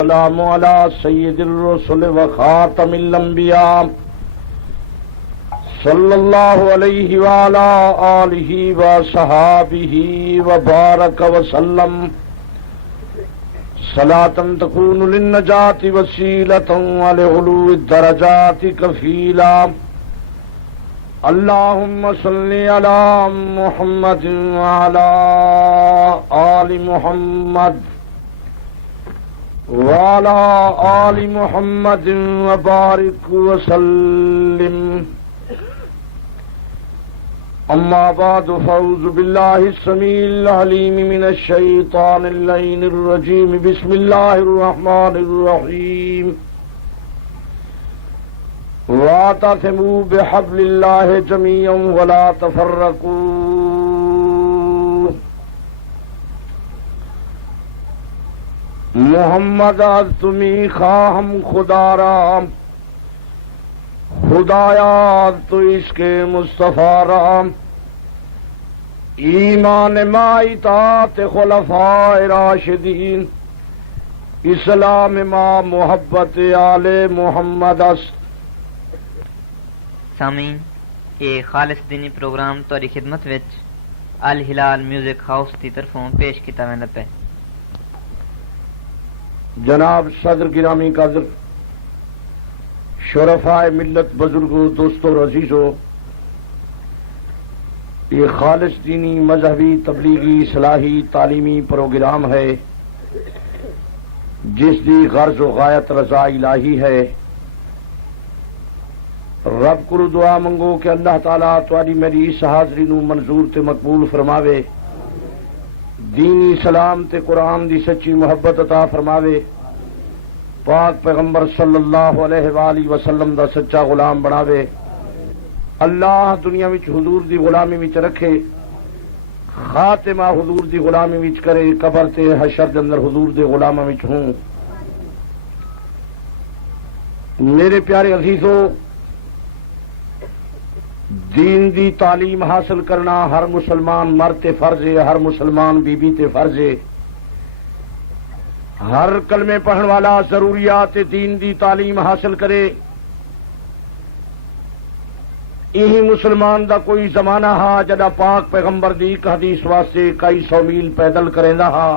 السلام على سید الرسل وخاتم الانبیاء صلی اللہ علیہ وعلا آلہ وصحابہ وبارک وسلم صلاة تکون للنجاة وسیلة ولعلو الدرجات کفیلا اللہم صلی علی محمد وعلی آل محمد وعلى آل محمد وبارك وسلم أما بعد فأعوذ بالله السميع العليم من الشيطان اللعين الرجيم بسم الله الرحمن الرحيم واعتصموا بحبل الله جميعا ولا تفرقوا محمد از تمی خواہم خدا را خدایا تو عشق مصطفیٰ را ایمان ما اطاعت خلفاء راشدین اسلام ما محبت آل محمد است۔ سامعین یہ خالص دینی پروگرام تاری خدمت وچ الہلال میوزک ہاؤس کی طرفوں پیش کیتا ویندا پے۔ جناب صدر گرامی قدر، شرفاء ملت، بزرگوں، دوستوں اور عزیزوں، یہ خالص دینی مذہبی تبلیغی اصلاحی تعلیمی پروگرام ہے جس دی غرض و غایت رضا الہی ہے۔ رب کو دعا منگو کہ اللہ تعالیٰ تواڈی میری اس حاضری نو منظور تے مقبول فرماوے، دینی اسلام تے قرآن دی سچی محبت عطا فرماوے، پاک پیغمبر صلی اللہ علیہ وآلہ وسلم دا سچا غلام بناوے، اللہ دنیا وچ حضور دی غلامی وچ رکھے، خاتمہ حضور دی غلامی وچ کرے، قبر تے حشر دے اندر حضور دے غلاماں وچ ہوں۔ میرے پیارے عزیزوں، دین دی تعلیم حاصل کرنا ہر مسلمان مرد تے فرض ہے، ہر مسلمان بی بی تے فرض ہے، ہر کلمے پڑھن والا ضروریات دین دی تعلیم حاصل کرے۔ یہی مسلمان دا کوئی زمانہ ہا جدا پاک پیغمبر دی ایک حدیث واسطے کئی سو میل پیدل کریندا ہا۔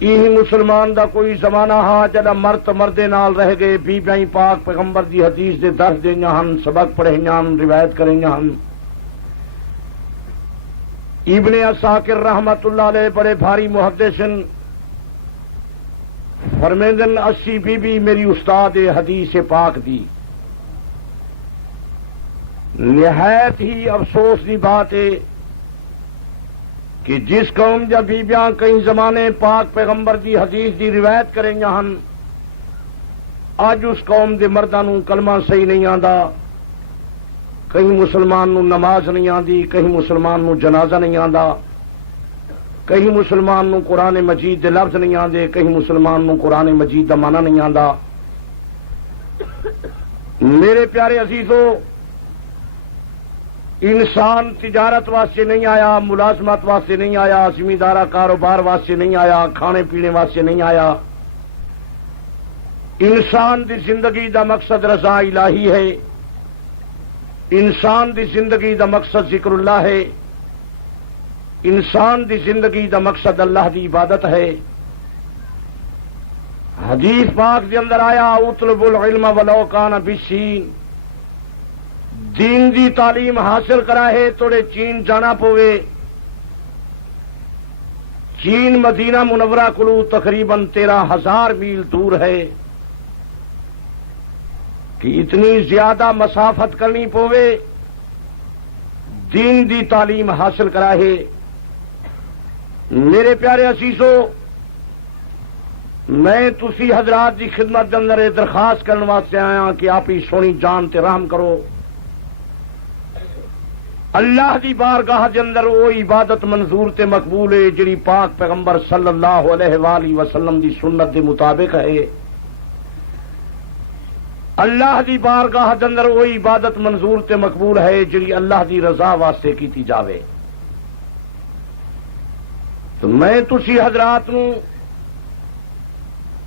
یہی مسلمان دا کوئی زمانہ ہا جدا مرد مردے نال رہ گئے، بیبیاں پاک پیغمبر دی حدیث دے درس دیاں ہن، سبق پڑھیاں ہن، روایت کریاں ہن۔ ابن عساکر رحمت اللہ علیہ بڑے بھاری محدثن فرمیندن 80 بی بی میری استاد حدیث پاک دی۔ نہایت ہی افسوس دی بات ہے کہ جس قوم یا بیبیاں کئی زمانے پاک پیغمبر دی حدیث دی روایت کریں ہن، اج اس قوم دے مرداں نوں کلمہ صحیح نہیں آندا، کہیں مسلمان نو نماز نہیں آندی، کہیں مسلمان نو جنازہ نہیں آندا، کہیں مسلمان نو قرآن مجید دے لفظ نہیں آندے، کہیں مسلمان نو قرآن مجید دا معنی نہیں آندا۔ میرے پیارے عزیزو، انسان تجارت واسطے نہیں آیا، ملازمت واسطے نہیں آیا، زمیندارہ کاروبار واسطے نہیں آیا، کھانے پینے واسطے نہیں آیا۔ انسان دی زندگی دا مقصد رضا الہی ہے، انسان دی زندگی دا مقصد ذکر اللہ ہے، انسان دی زندگی دا مقصد اللہ دی عبادت ہے۔ حدیث پاک دے اندر آیا اطلب العلم ولو کان بالصین، دین دی تعلیم حاصل کرا ہے توڑے چین جانا پوے۔ چین مدینہ منورہ کلو تقریباً 13,000 میل دور ہے کہ اتنی زیادہ مسافت کرنی پوے دین دی تعلیم حاصل کرا ہے۔ میرے پیارے عزیزو، میں تسی حضرات دی خدمت اندر درخواست کرنے واسطے آیا کہ آپ ہی سونی جان تے رحم کرو۔ اللہ دی بارگاہ دے اندر وہ عبادت منظور تے مقبول ہے جڑی پاک پیغمبر صلی اللہ علیہ وآلہ وسلم دی سنت دے مطابق ہے۔ اللہ دی بارگاہ دے اندر وہ عبادت منظور تے مقبول ہے جڑی اللہ دی رضا واسطے کیتی جاوے۔ تو میں تسی حضرات نو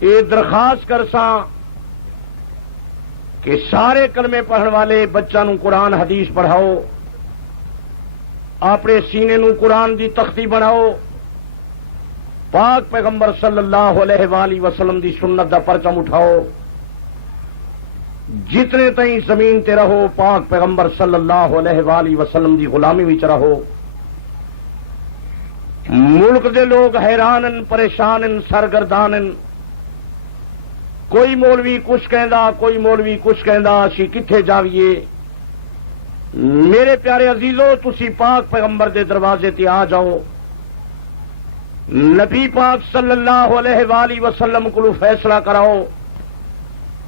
یہ درخواست کرساں کہ سارے کلمے پڑھن والے بچوں نو قرآن حدیث پڑھاؤ، اپنے سینے نو قرآن دی تختی بناؤ، پاک پیغمبر صلی اللہ علیہ وآلہ وسلم دی سنت دا پرچم اٹھاؤ، جتنے تائیں زمین تے رہو پاک پیغمبر صلی اللہ علیہ وآلہ وسلم دی غلامی وچ رہو۔ ملک دے لوگ حیرانن، پریشانن، سرگردانن، کوئی مولوی کچھ کہندا، کوئی مولوی کچھ کہندا، اسی کتھے جاویے؟ میرے پیارے عزیزو، تسی پاک پیغمبر دے دروازے تے آ جاؤ، نبی پاک صلی اللہ علیہ وآلہ وسلم کو فیصلہ کراؤ،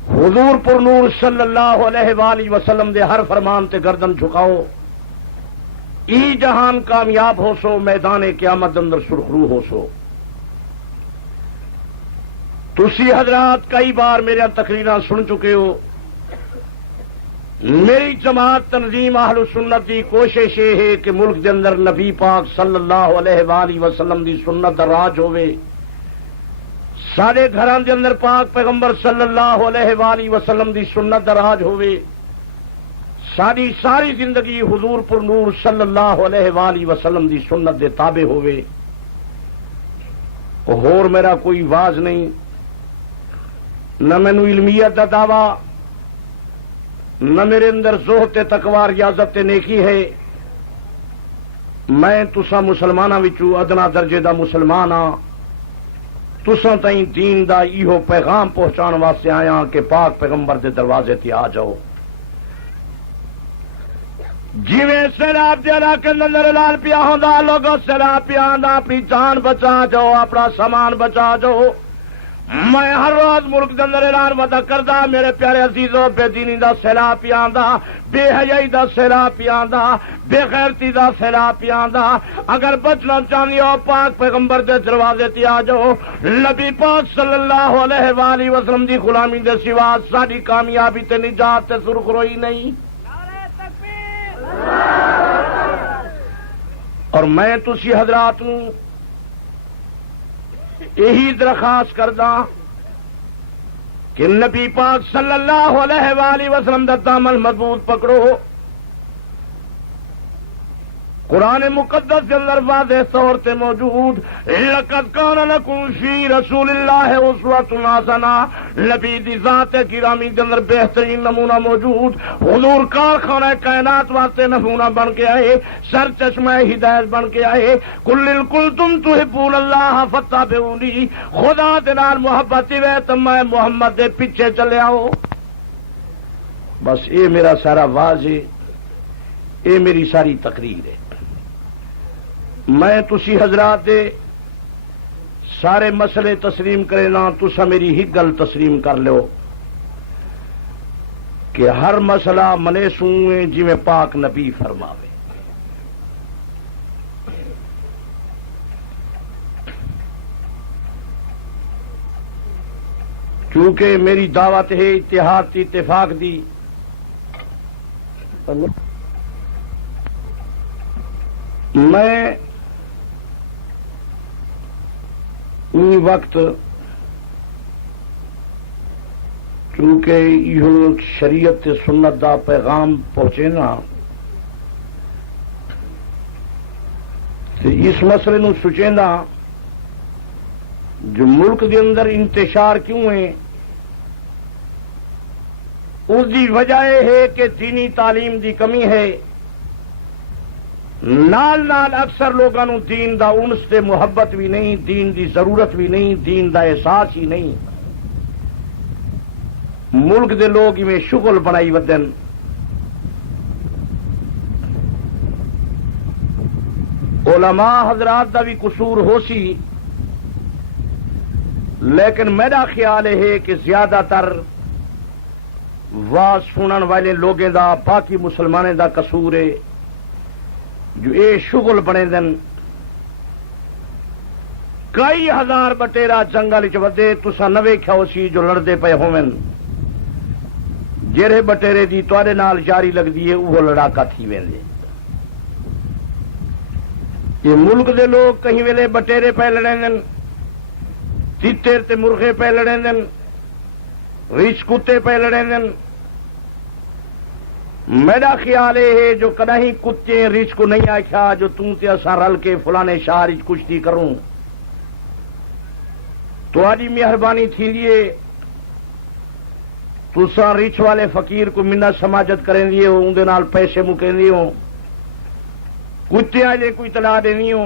حضور پر نور صلی اللہ علیہ وآلہ وسلم دے ہر فرمان تے گردن جھکاؤ، ای جہان کامیاب ہو سو، میدان قیامت اندر سرخرو ہو سو۔ تسی حضرات کئی بار میرے تقریراں سن چکے ہو۔ میری جماعت تنظیم اہل سنت کی کوشش یہ ہے کہ ملک دے اندر نبی پاک صلی اللہ علیہ وآلہ وسلم دی سنت دا راج ہوئے، سارے گھراں دے اندر پاک پیغمبر صلی اللہ علیہ وآلہ وسلم دی سنت دا راج ہوئے، ساری زندگی حضور پر نور صلی اللہ علیہ وآلہ وسلم دی سنت دے تابع ہوئے۔ اور میرا کوئی واز نہیں، نہ مینوں علمیت دا دعویٰ، نہ میرے اندر زہد تے تقوی ریاضت تے نیکی ہے۔ میں تساں مسلماناں وچوں ادنا درجے دا مسلمان ہاں، تساں تائیں دین دا ایہو پیغام پہنچان واسطے آیا کہ پاک پیغمبر دے دروازے تے آ جاؤ۔ جویں سیلاب دے علاقے اندر لال پیا ہوندا، لوگوں سیلاب پیا آندا، اپنی جان بچا جاؤ، اپنا سامان بچا جاؤ۔ میں ہر روز ملک دے اندر اعلان ودا کردا، میرے پیارے عزیزو، بے دینی دا سیلاب پیا آندا، بے حیائی دا سیلاب پیا آندا، بے غیرتی دا سیلاب پیا آندا۔ اگر بچنا چاہنی ہو پاک پیغمبر دے دروازے تے آ جاؤ، نبی پاک صلی اللہ علیہ وآلہ وسلم دی غلامی دے سوا ساری کامیابی تے نجات تے سرخروئی نہیں۔ اور میں تسی حضرات نوں یہی درخواست کردا کہ نبی پاک صلی اللہ علیہ وآلہ وسلم دا دامن مضبوط پکڑو۔ قرآن مقدس کے اندر واضح طور سے موجود لقد کان لکم فی رسول اللہ اسوۃ حسنہ، نبی دی ذات گرامی کے اندر بہترین نمونہ موجود، حضور کارخانہ کائنات واسطے نمونہ بن کے آئے، سر چشمہ ہدایت بن کے آئے۔ قل ان کنتم تحبون اللہ فاتبعونی، خدا دے نال محبت ہے تو میں محمد دے پیچھے چلے آؤ۔ بس یہ میرا سارا واز ہے، یہ میری ساری تقریر ہے۔ میں تسی حضرات دے سارے مسئلے تسلیم کرنا، تسا میری ہی گل تسلیم کر لو کہ ہر مسئلہ منے سوئے جی میں پاک نبی فرماوے۔ کیونکہ میری دعوت ہے اتحاد کی، اتفاق دی۔ میں ان وقت چونکہ یہ شریعت سنت دا پیغام پہنچے نا، تو اس مسئلے نو سوچینا جو ملک دے اندر انتشار کیوں ہے، اس دی وجہ یہ ہے کہ دینی تعلیم دی کمی ہے، نال نال اکثر لوگوں نو دین دا انس تے محبت بھی نہیں، دین دی ضرورت بھی نہیں، دین دا احساس ہی نہیں۔ ملک دے لوگ میں شغل بنائی ودن، علماء حضرات دا بھی قصور ہو سی، لیکن میرا خیال ہے کہ زیادہ تر واز سنن والے لوگیں دا، باقی مسلمانوں دا قصور ہے جو اے شغل بنے دن۔ کئی ہزار بٹیرا جنگل چ ودے، تسا نہ ویکھیا سی جو لڑدے پے ہوون، جہے بٹیرے دی تواڈے نال جاری لگدی ہے وہ لڑاکا تھی ویندے۔ یہ ملک دے لوگ کہیں ویلے بٹیرے پہ لڑیں دن، تیتر تے مرغے پہ لڑیں دن، ریچھ کتے پہ لڑیں دن. میرا خیال ہے جو کدیں کتے ریچھ کو نہیں آخیا جو توں تے اساں رل کے فلانے شہر وچ کشتی کروں. تہاڈی مہربانی تھی لیے تساں ریچھ والے فقیر کو منت سماجت کریں دیے ہو، اندے نال پیسے مکیں دیے ہو، کتیاں جے کوئی اطلاع دینی ہو،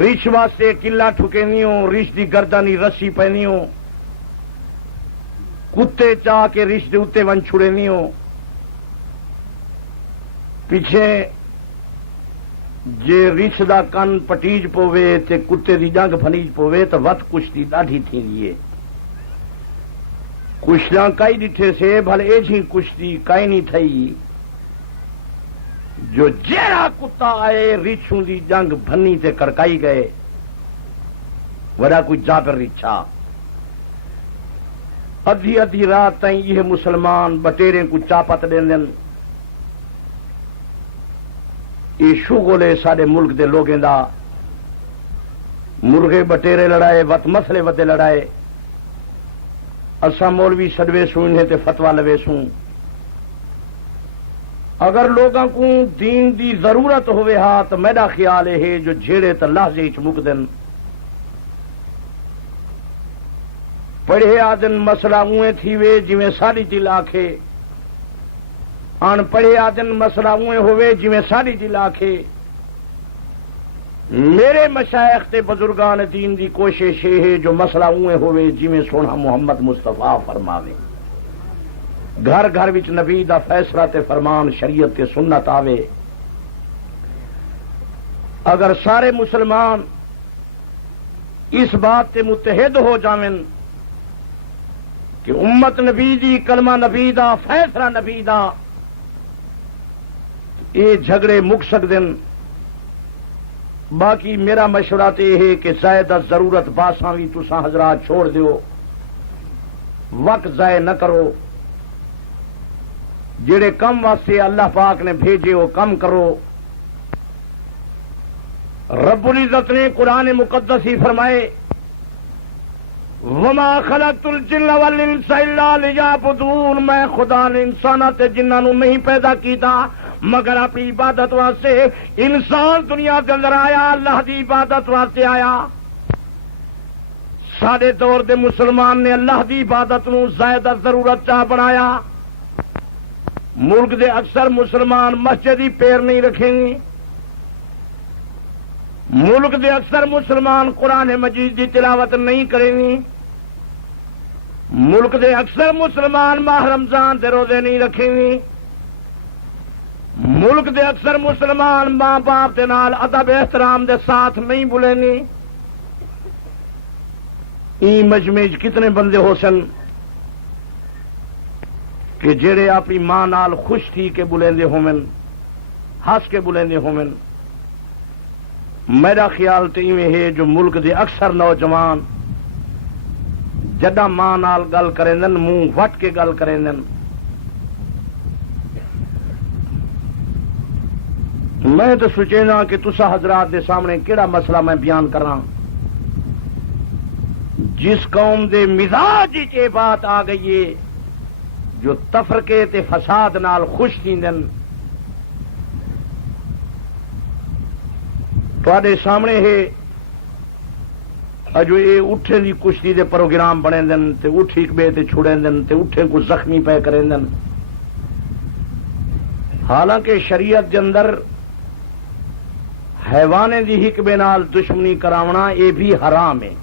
ریچھ واسطے قلعہ ٹھکینی ہو، ریچھ دی گردانی رسی پینی ہو، کتے چاہ کے ریچھ دے اتے ون چھڑینی ہو. پیچھے جے ریچھ دا کن پٹیج پوے تے کتے دی جنگ پھنیج پوے تو وت کشتی ڈاڈھی تھی دیے. کشتیاں کئی ڈٹھے سے بھل اے جھی کشتی کئی نہیں تھئی جو جیڑا کتا آئے ریچھوں دی جنگ بھنی تے کڑکائی گئے. وڑا کوئی جابر ریچھا ادھی ادھی رات تائیں یہ مسلمان بٹیریں کو چاپت دین دن. یہ شغلے سارے ملک دے لوگیں دا مرغے بٹیرے لڑائے وت مسئلے ودے لڑائے. اساں مولوی سڈوے سوں انہیں تے فتوا لوے سوں. اگر لوگاں کو دین دی ضرورت ہوئے ہاں تو میرا خیال ہے جو جھیڑے تو لحظے وچ مک دن. پڑھے آدن مسئلہ اویں تھی وے جویں ساری دل آکھے، ان پڑھے آدن مسئلہ اویں ہوئے جویں ساری دل آکھے. میرے مشائخ تے بزرگان دین دی کوشش ہے جو مسئلہ اویں ہوئے جویں سونا محمد مصطفیٰ فرماوے. گھر گھر وچ نبی دا فیصلہ تے فرمان شریعت تے سنت آوے. اگر سارے مسلمان اس بات تے متحد ہو جاویں کہ امت نبی دی کلمہ نبی دا فیصلہ نبی دا، یہ جھگڑے مک سکدن. باقی میرا مشورہ تے ہے کہ زائدہ ضرورت باساں بھی تساں حضرات چھوڑ دیو، وقت ضائع نہ کرو. جڑے کم واسطے اللہ پاک نے بھیجے وہ کم کرو. رب العزت نے قرآن مقدس ہی فرمائے وما خلقت الجن والانس الا لیعبدون، میں خدا نے انساناں تے جنہاں نو نہیں پیدا کیتا مگر اپنی عبادت واسطے. انسان دنیا کے اندر آیا اللہ دی عبادت واسطے آیا. سارے دور دے مسلمان نے اللہ دی عبادت نو زائدہ ضرورت چاہ بنایا. ملک دے اکثر مسلمان مسجد ہی پیر نہیں رکھیں گے. ملک دے اکثر مسلمان قرآن مجید کی تلاوت نہیں کریں گے. ملک دے اکثر مسلمان ماہ رمضان دے روزے نہیں رکھیں گے. ملک دے اکثر مسلمان ماں باپ دے نال ادب احترام دے ساتھ نہیں بولیں گے. این مجمع کتنے بندے ہو سن کہ جڑے اپنی ماں نال خوش تھی کہ بلیندے ہومن، ہس کے بلیندے ہومن. میرا خیال تو ایویں ہے جو ملک دے اکثر نوجوان جدہ ماں نال گل کریں منہ وٹ کے گل کریں. میں تو سوچینا کہ تسا حضرات دے سامنے کیڑا مسئلہ میں بیان کراں جس قوم دے مزاج یہ بات آ گئی ہے جو تفرقے تے فساد نال خوش تھیندن. تواڈے سامنے ہے اجو یہ اٹھے دی کشتی دے پروگرام بنے دن تے اٹھ ایک بے تے چھڑیں دن تے اٹھے کو زخمی پہ کریں دن. حالانکہ شریعت دے اندر حیوانے دی حکمے نال دشمنی کراونا یہ بھی حرام ہے.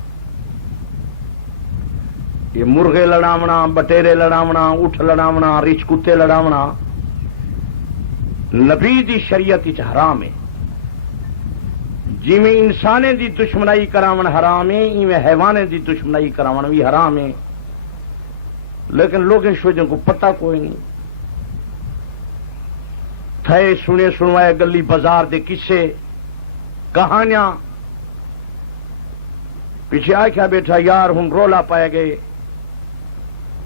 یہ مرغے لڑاونا، بٹیرے لڑاونا، اٹھ لڑاونا، ریچھ کتے لڑاونا نبی دی شریعت وچ حرام ہے. جی میں انسانے دی دشمنائی کراون حرام ہے ایویں حیوانے دی دشمنائی کراون بھی حرام ہے. لیکن لوگوں شوجوں کو پتہ کوئی نہیں. تھے سنے سنوائے گلی بازار دے قصے کہانیاں پیچھے آکھیا بیٹھا یار ہن رولا پائے گئے.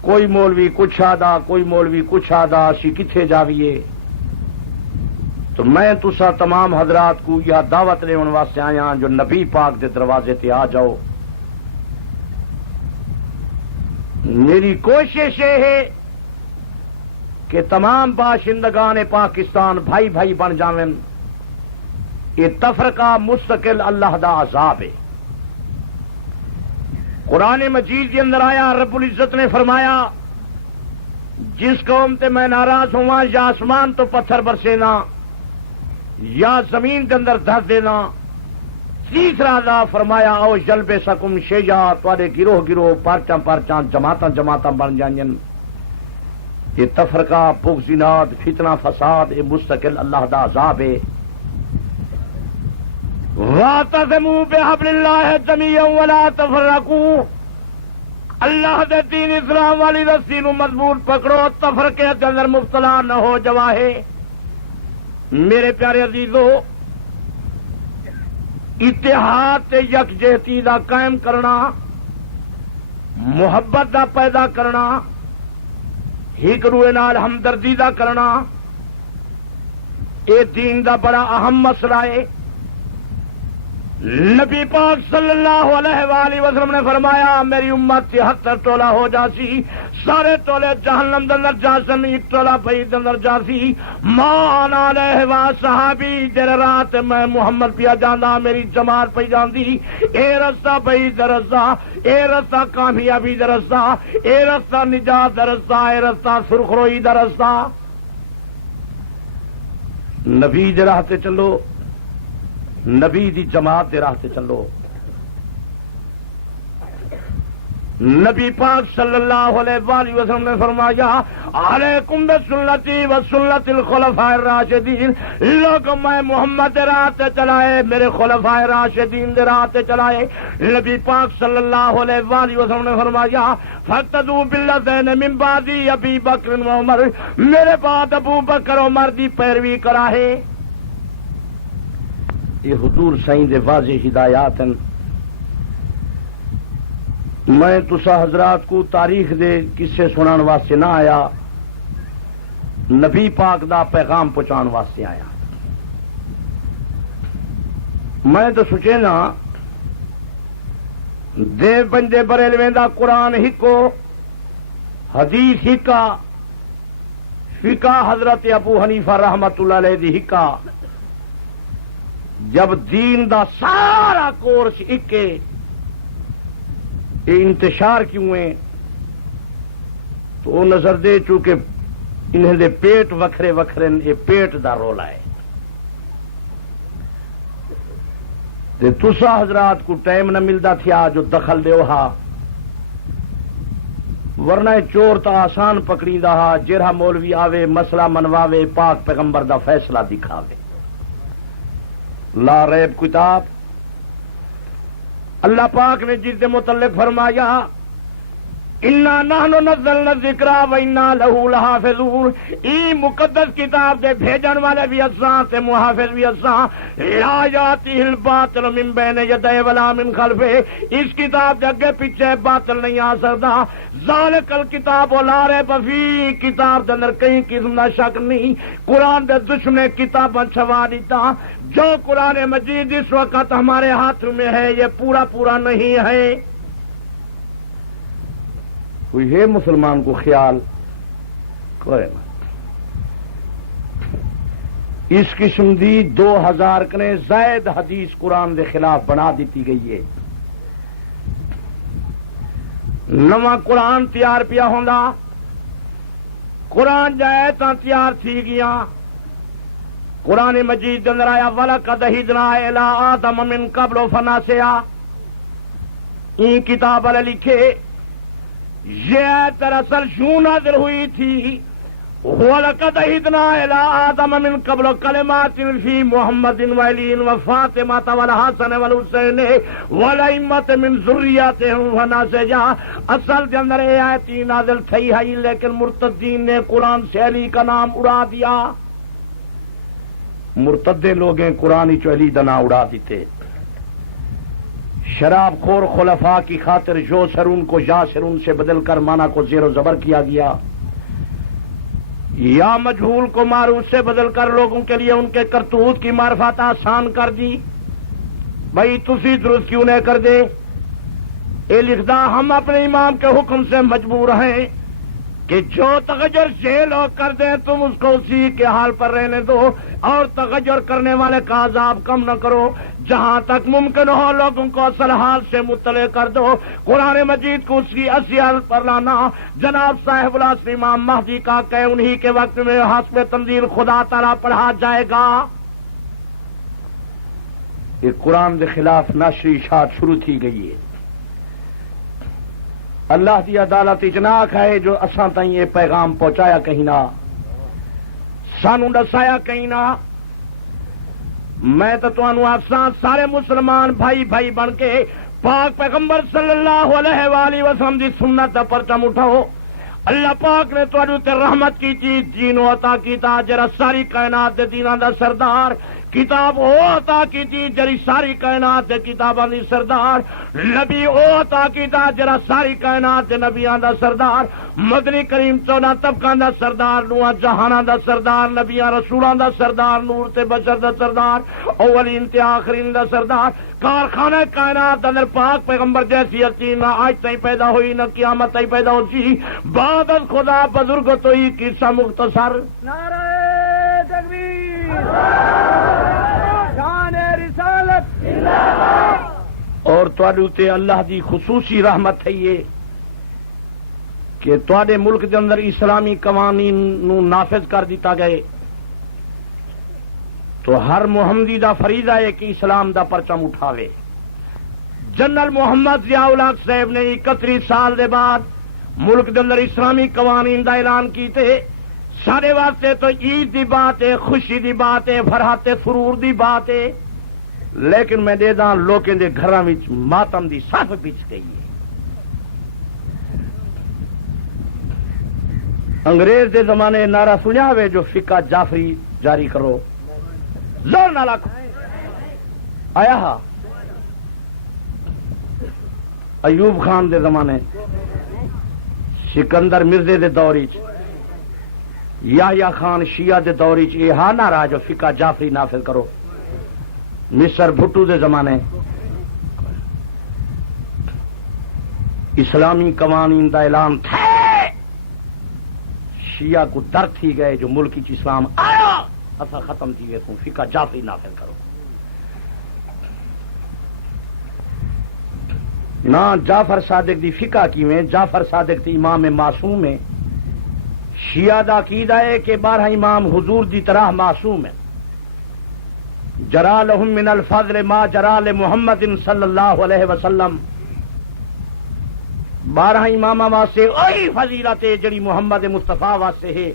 کوئی مولوی کچھ آدا، کوئی مولوی کچھ آدا، اسی کتھے جاویے. تو میں تسا تمام حضرات کو یہ دعوت لے واسطے آیا جو نبی پاک دے دروازے تے آ جاؤ. میری کوشش یہ ہے کہ تمام باشندگان پاکستان بھائی بھائی بن جاویں. یہ تفرقہ مستقل اللہ دا عذاب ہے. قرآن مجید کے اندر آیا رب العزت نے فرمایا جس قوم تے میں ناراض ہوا یا آسمان تو پتھر برسینا یا زمین کے اندر دھس دینا. تیسرا دا فرمایا او جلب سکم شیجا تواڈے گروہ گروہ پرچاں پرچاں جماعتاں جماعتاں بن جائیں. یہ تفرقہ بغض اناد فتنہ فساد یہ مستقل اللہ دا عذاب ہے. واعتصموا بحبل اللہ جمیعا ولا تفرقوا. اللہ دے دین اسلام والی رسی نو مضبوط پکڑو تفرقے کے اندر مبتلا نہ ہو جواہے. میرے پیارے عزیزو اتحاد تے یکجہتی دا قائم کرنا محبت دا پیدا کرنا ایک روئے نال ہمدردی دا کرنا اے دین دا بڑا اہم مسئلہ ہے. نبی پاک صلی اللہ علیہ وآلہ وسلم نے فرمایا میری امت 73 ٹولہ ہو جاسی سارے ٹولے جہنم دے اندر جاسن ایک ٹولہ بھئی دے اندر جاسی. مان علیہ وا صحابی دیر رات میں محمد پیا جانا میری جماعت پہ جاندی. اے رستہ بھئی دے رستہ اے رستہ کامیابی دے رستہ اے رستہ نجات دے رستہ اے رستہ سرخروئی دے رستہ. نبی دے راہ تے چلو نبی دی جماعت دے راہ تے چلو. نبی پاک صلی اللہ علیہ وآلہ وسلم نے فرمایا علیکم بسنتی و سنت الخلفاء الراشدین. لوگ میں محمد دے راہ تے چلائے میرے خلفاء راشدین دے راہ تے چلائے. نبی پاک صلی اللہ علیہ وآلہ وسلم نے فرمایا فاقتدوا بالذین من بعدی ابی بکر و عمر. میرے بعد ابو بکر عمر دی پیروی کراہے. یہ حضور سائیں دے واضح ہدایات ہیں. میں تسا حضرات کو تاریخ دے قصے سنان واسطے نہ آیا نبی پاک دا پیغام پہنچان واسطے آیا. میں تو سوچے نا دیو بندے بریلویں دا قرآن ہکو حدیث ہکا فقہ حضرت ابو حنیفہ رحمت اللہ علیہ دی ہکا. جب دین دا سارا کورس اکے یہ انتشار کیوں ہے تو وہ نظر دے چونکہ انہیں دے پیٹ وکھرے وکھرے یہ پیٹ دا رولا ہے. تے تسا حضرات کو ٹائم نہ ملتا تھیا جو دخل دے ہا ورنہ چور تا آسان پکڑی دا ہا جرہ مولوی آوے مسئلہ منواوے پاک پیغمبر دا فیصلہ دکھاوے. لا ریب کتاب اللہ پاک نے جس دے متعلق فرمایا انا نحن نزلنا الذکر و انا لہ لحافظون. ای مقدس کتاب دے بھیجن والے بھی اساں تے محافظ بھی اساں. لا یاتیہ الباطل من بین یدیہ ولا من خلفہ. اس کتاب دے اگے پیچھے باطل نہیں آ سکتا. ذالک الکتاب لا ریب فیہ. کتاب دے اندر کہیں قسم دا شک نہیں. قرآن دے دشمن کتاباں چھوا دیتا. جو قرآن مجید اس وقت ہمارے ہاتھ میں ہے یہ پورا پورا نہیں ہے. کوئی ہے مسلمان کو خیال کوئی نہ. اس قسم دی 2000 کنے زائد حدیث قرآن دے خلاف بنا دیتی گئی ہے. نواں قرآن تیار پیا ہوندا قرآن جائے تا تیار تھی گیا. قرآن مجید اندر آیا وَلَقَدْ عَهِدْنَا إِلَىٰ آدَمَ مِن قَبْلُ فَنَسِیَا. این کتاب والے لکھے یہ دراصل یوں نازل ہوئی تھی وَلَقَدْ عَهِدْنَا إِلَىٰ آدَمَ مِن قَبْلُ كَلِمَاتٍ فِي مُحَمَّدٍ وَعَلِيٍّ وَفَاطِمَةَ وَالْحَسَنِ وَالْحُسَيْنِ وَالْأَئِمَّةِ مِن ذُرِّيَّتِهِمْ فَنَسِیَا. اصل کے اندر یہ آیت نازل تھی ہے لیکن مرتدین نے قرآن سے علی کا نام اڑا دیا. مرتدے لوگیں قرآن چولی دنا اڑا دیتے. شراب خور خلفاء کی خاطر جو سرون کو یا سرون سے بدل کر مانا کو زیر و زبر کیا گیا. یا مجہول کو معروف سے بدل کر لوگوں کے لیے ان کے کرتوت کی معرفت آسان کر دی. بھائی تسی درست کیوں نہ کر دے؟ یہ لکھدا ہم اپنے امام کے حکم سے مجبور ہیں کہ جو تغیر یہ لوگ کر دیں تم اس کو اسی کے حال پر رہنے دو اور تغیر کرنے والے کا عذاب کم نہ کرو. جہاں تک ممکن ہو لوگوں کو اصل حال سے مطلع کر دو. قرآن مجید کو اس کی اصلیت پر لانا جناب صاحب العصر امام مہدی کا کہ انہی کے وقت میں حسب تنزیل خدا تعالی پڑھا جائے گا. یہ قرآن کے خلاف نشری اشاعت شروع تھی گئی ہے. اللہ کی عدالت اجناک ہے جو اساں تائیں یہ پیغام پہنچایا کہیں نہ سانو دسایا کہیں نہ. میں تو تانوں آساں سارے مسلمان بھائی بھائی بن کے پاک پیغمبر صلی اللہ علیہ وآلہ وسلم دی سنت دا پرچم اٹھاؤ. اللہ پاک نے تواڈے تے رحمت کی چیز دین عطا کیتا جڑا ساری کائنات دے دیناں دا سردار. کتاب او عطا کیتی جڑی ساری کائنات دے کتاباں دی سردار. نبی او عطا کیتا جڑا ساری کائنات دے نبیاں دا سردار. مدنی کریم 14 طبقاں دا سردار، نواں جہاناں دا سردار، نبیاں رسولاں دا سردار، نور تے بشر دا سردار، اولین تے آخرین دا سردار. کارخانہ کائنات اندر پاک پیغمبر جیسی ہستی نہ آج تائیں پیدا ہوئی نہ قیامت تائیں پیدا ہوتی. بعد از خدا بزرگ تو ہی قصہ مختصر. نعرہ تکبیر، شان رسالت، اور تواڈے تے اللہ دی خصوصی رحمت ہے یہ کہ تواڈے ملک دے اندر اسلامی قوانین نو نافذ کر دیتا گئے. تو ہر محمدی دا فریضہ ہے کہ اسلام دا پرچم اٹھاوے. جنرل محمد ضیاء الحق صاحب نے 31 سال دے بعد ملک دے اندر اسلامی قوانین دا اعلان کیتے. سارے واسطے تو عید دی بات ہے، خوشی دی بات ہے، فرحت سرور دی بات ہے. لیکن میں دے داں لوکاں دے گھراں وچ ماتم دی صف بچ گئی ہے. انگریز دے زمانے نعرہ سنیا ہوئے جو فقہ جعفری جاری کرو، زور نہ لاکھو آیا ہا. ایوب خان دے زمانے، سکندر مرزے دے دوری چ، یحییٰ خان شیعہ دے دوری چ یہ ہاں نعرہ جو فقہ جعفری نافذ کرو. مصر بھٹو دے زمانے اسلامی قوانین دا اعلان تھے. شیعہ کو در تھی گئے جو ملک چ اسلام آیا اصا ختم تھی گئے تو فقہ جعفری نافذ کرو. نہ جعفر صادق دی فقہ کیویں؟ جعفر صادق دی امام معصوم ہے. شیعہ دا عقیدہ ہے کہ 12 امام حضور دی طرح معصوم ہے. جرا لہم من الفضل ما جرا لمحمد صلی اللہ علیہ وسلم. 12 امامہ واسطے وہی فضیلت ہے جڑی محمد مصطفیٰ واسطے ہے.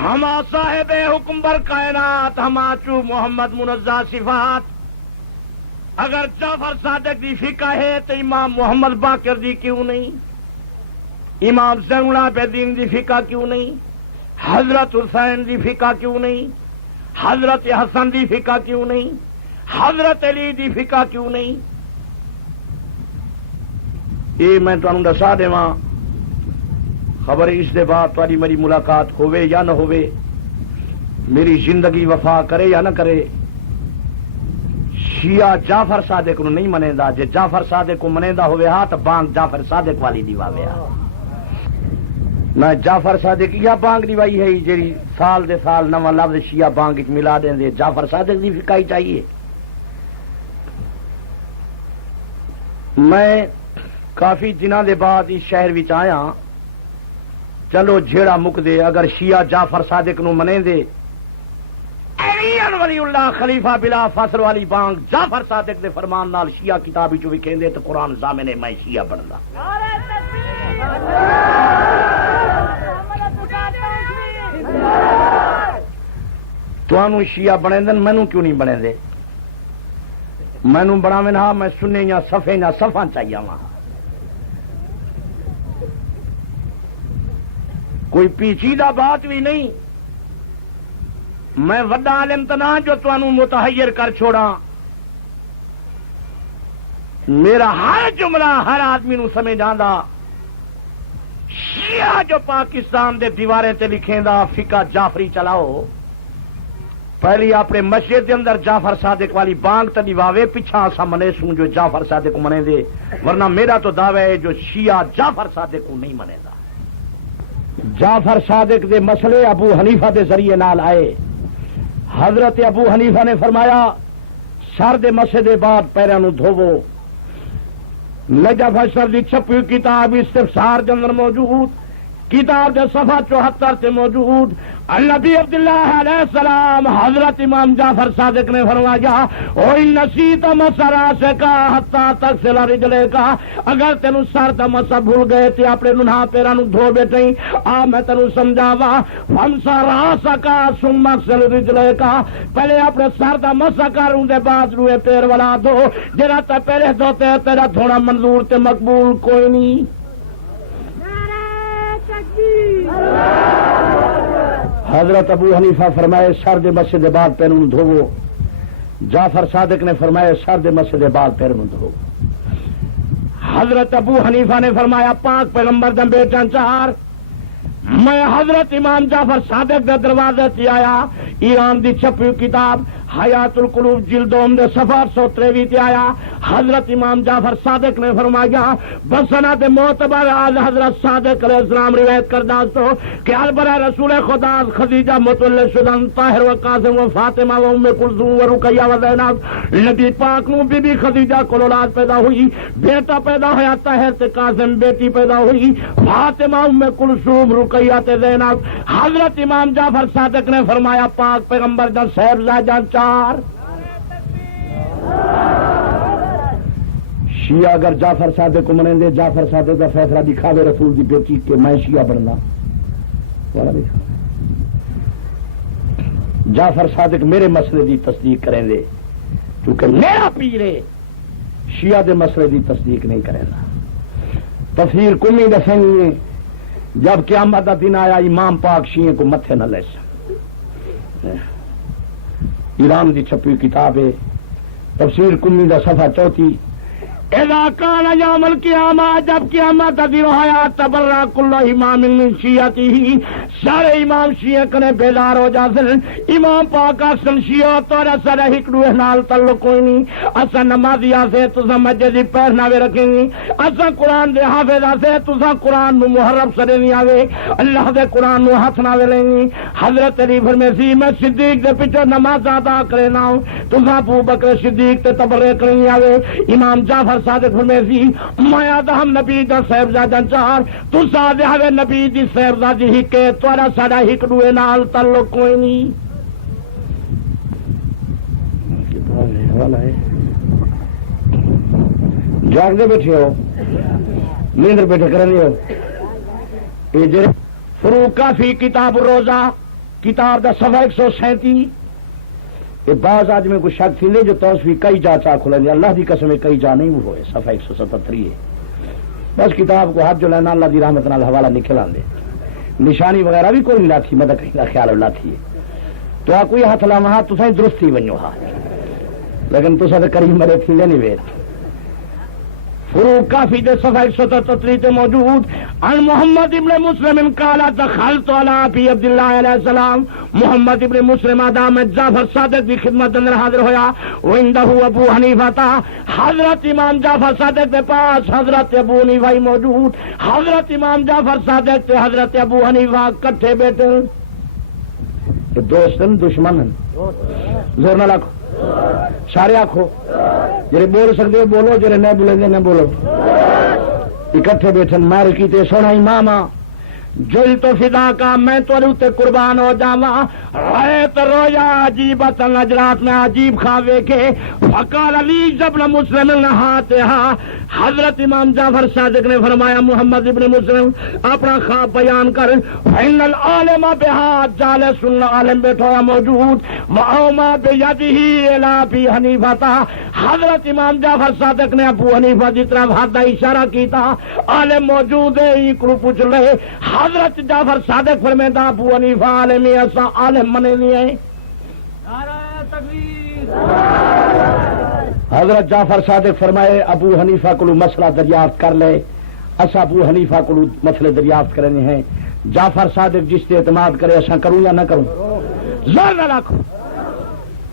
ہما صاحب حکم بر کائنات، ہما چو محمد منزہ صفات. اگر جعفر صادق دی فقہ ہے تو امام محمد باقر دی کیوں نہیں؟ امام زین العابدین دی فقہ کیوں نہیں؟ حضرت حسین دی فقہ کیوں نہیں؟ حضرت حسن دی فقہ کیوں نہیں؟ حضرت علی دی فقہ کیوں نہیں؟ یہ میں تمہیں دسا دیواں. خبر اس دے بعد تاری میری ملاقات ہوئے یا نہ ہوئے، میری زندگی وفا کرے یا نہ کرے. شیعہ جعفر صادق نو نہیں منے دا. جے جعفر صادق کو منے دا ہوئے ہاں تو بانگ جعفر صادق والی دیواوے ہاں. نہ جعفر صادق یا بانگ دیوائی ہے جیڑی سال دے سال نواں لفظ شیعہ بانگ وچ ملا دیں دے. جعفر صادق دی فقہ ہی چاہیے. میں کافی دنوں دے بعد اس شہر وچ آیا. چلو جھیڑا مک دے. اگر شیعہ جعفر صادق نو منے دے، ولی اللہ خلیفہ بلا فصل والی بانگ جعفر صادق دے فرمان نال شیعہ کتاب وچ وکھیندے تے قرآن ضامن میں شیعہ بندا. تانوں شیعہ بنے دن، مینوں کیوں نہیں بنے دے؟ مینوں بناویں ہاں میں سننے یا صفے یا صفاں چاہیے وہاں. کوئی پیچیدہ بات بھی نہیں. میں وڈا عالم تو نہ جو تانوں متحیر کر چھوڑا. میرا ہر جملہ ہر آدمی نو سمجھ آندا. شیعہ جو پاکستان دے دیواریں تے لکھیں دا فقہ جعفری چلاؤ، پہلی اپنے مسجد دے اندر جعفر صادق والی بانگ تے دیواوے، پیچھا اسا منے سوں جو جعفر صادق کو منے دے، ورنہ میرا تو دعویٰ ہے جو شیعہ جعفر صادق کو نہیں منے دا۔ جعفر صادق دے مسئلے ابو حنیفہ دے ذریعے نال آئے۔ حضرت ابو حنیفہ نے فرمایا سر دے مسے دے بعد پیراں نوں دھوو۔ نجف اشرف دی چھپی کتاب استفسار دے اندر موجود، کتاب دے صفحہ 74 تے موجود، نبی عبداللہ علیہ السلام حضرت امام جعفر صادق نے فرمایا اوئی نسیت مسرا سے کا حتی تغسل رجلے کا، اگر تینوں سر دا مسا بھول گئے تے اپنے ننہا پیراں نوں دھو بیٹھیں، آ میں تینوں سمجھاوا، فمسا راسا کا ثم اغسل رجلے کا، پہلے اپنے سر دا مسا کر اون دے بعد روئے پیر والا دھو، جڑا تے پہلے دھوتے تیرا دھونا منظور تے مقبول کوئی نہیں۔ حضرت ابو حنیفہ فرمائے سر دے مسے دے بعد پیروں دھوو، جعفر صادق نے فرمایا سر دے مسے دے بعد پیروں دھوو۔ حضرت ابو حنیفہ نے فرمایا پاک پیغمبر دے بیٹا چار، میں حضرت امام جعفر صادق دے دروازے تے آیا، ایران دی چھپی کتاب حیات القلوب جلدوم دے صفحہ 123 تے آیا، حضرت امام جعفر صادق نے فرمایا بسناد معتبر آل حضرت صادق علیہ السلام روایت کردہ تو کہ البرہ رسول خدا خدیجہ متولد شدن طاہر و قاسم و فاطمہ و ام کلثوم و رقیہ و زینب، نبی پاک نو بی بی خدیجہ کو اولاد پیدا ہوئی، بیٹا پیدا ہویا طاہر تے قاسم، بیٹی پیدا ہوئی فاطمہ ام کلثوم رقیہ تے زینب۔ حضرت امام جعفر صادق نے فرمایا پاک پیغمبر دا صاحبزادہ چار۔ شیعہ اگر جعفر صادق کو منیں دے، جعفر صادق کا فیصلہ دکھاوے رسول دی بیٹی کہ میں شیعہ بننا والا دکھا، جعفر صادق میرے مسئلے دی تصدیق کریں دے کیونکہ میرا پیر ہے، شیعہ دے مسئلے دی تصدیق نہیں کریں گا۔ تفسیر کمی دسیں گے جب قیامت کا دن آیا امام پاک شیعہ کو متھے نہ لے سکتے۔ ایران دی چھپی کتاب ہے تفسیر کمی دا صفحہ 34، اذا کان یوم القیامہ، جب قیامت کا دن آیا، تبرأ کل امام من شیعته، سارے امام شیعہ کنے بیدار ہو جاتے، امام پاک اصل شیعہ تو سارے ہکڑو نال تعلق کوئی نہیں، اسا نمازی آسے تسا مسجد دی پیر نہ رکھیں گے، اسا قرآن دے حافظ آسے تسا قرآن نو محرف سرے نہیں آوے، اللہ دے قرآن نو ہاتھ نہ لیں گے۔ حضرت علی فرمیسی میں صدیق دے پیچھے نماز ادا کرنا ہوں، تسا ابو بکر صدیق تے تبرے کریں آوے۔ امام جعفر صادق فرمیسی میں آدم نبی دا صاحبزادہ چار، تسا دے نبی دی صاحبزادی ہی کے تورا ساڈا ہکڑوے نال تعلق کوئی نہیں۔ جاگتے بیٹھے ہو، نیندر بیٹھے کرنے ہو، یہ فروق کافی کتاب روزہ کتاب دا صفحہ 137، یہ بعض آدمی کو شک تھی لے جو توسفی کئی جا چاہ کھلیں گے، اللہ دی قسم کئی جا نہیں وہ ہوئے، صفحہ 177 ہے، بس کتاب کو ہاتھ جو لینا اللہ دی رحمت نال حوالہ نکل آندے، نشانی وغیرہ بھی کوئی نہیں لاتی، مدد کہیں کا خیال اللہ تھی تو آ کوئی ہاتھ لاما ہاتھ تسائیں درست ہی بنو ہاتھ، لیکن تسا تو کریم مرے تھی لے نہیں ویت۔ فروق کافی دے صفحہ 173 تے موجود، ان محمد ابن مسلم قال دخلت علی ابی عبداللہ علیہ السلام، محمد ابن مسلم آدم جعفر صادق کی خدمت اندر حاضر ہویا، وعندہ ابو حنیفہ تھا، حضرت امام جعفر صادق کے پاس حضرت ابو حنیفہ موجود، حضرت امام جعفر صادق تے حضرت ابو حنیفہ کٹھے بیٹھے، دوست دشمن زور نہ لاکھو، سارے آخو جڑے بول سکتے ہو بولو، جڑے نہیں بولے نہ بولو، اکٹھے بیٹھے مار کی تے سونا امام جل تو فدا کا میں تو قربان ہو جاواں، رایت رویا عجیب نجرات میں عجیب خواب کے، فقال علی ابن مسلم نہاتہا، حضرت امام جعفر صادق نے فرمایا محمد ابن مسلم اپنا خواب بیان کر، فإن العالم بہا جالس، عالم بیٹھا ہوا موجود، وأوما بیدہ الی ابی حنیفہ تھا، حضرت امام جعفر صادق نے ابو حنیفہ کی طرف ہاتھ کا اشارہ کیتا، عالم موجود ہے، ایکڑو پوچھ لے، حضرت جعفر صادق فرمیدا ابو حنیفہ عالمی ایسا عالم منے لیے، نعرہ تکبیر، حضرت جعفر صادق فرمائے ابو حنیفہ کو مسئلہ دریافت کر لے، اسا ابو حنیفہ کو مسئلے دریافت کرنے ہیں، جعفر صادق جس سے اعتماد کرے اسا کروں یا نہ کروں؟ زور نہ رکھو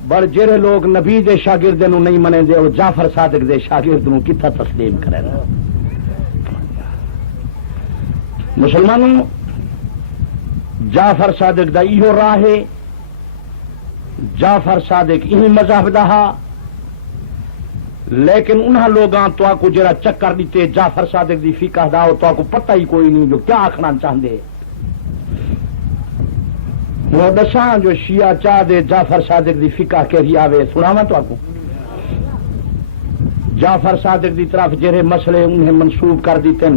بڑ جڑے لوگ نبی دے شاگرد نو نہیں منے دے وہ جعفر صادق دے شاگرد نو کتھا تسلیم کرے نا؟ مسلمانوں جعفر صادق دا ایہو راہ ہے، جعفر صادق یہی مذہب دا، لیکن انہاں لوگاں تو کو جڑا چکر دیتے جعفر صادق دی فقہ دا تو کو پتہ ہی کوئی نہیں جو کیا آکھنا چاہندے۔ وہ دساں جو شیعہ چاہ دے جعفر صادق دی فقہ کہی آوے سناواں تو کو جعفر صادق دی طرف جڑے مسئلے انہیں منسوب کر دیتے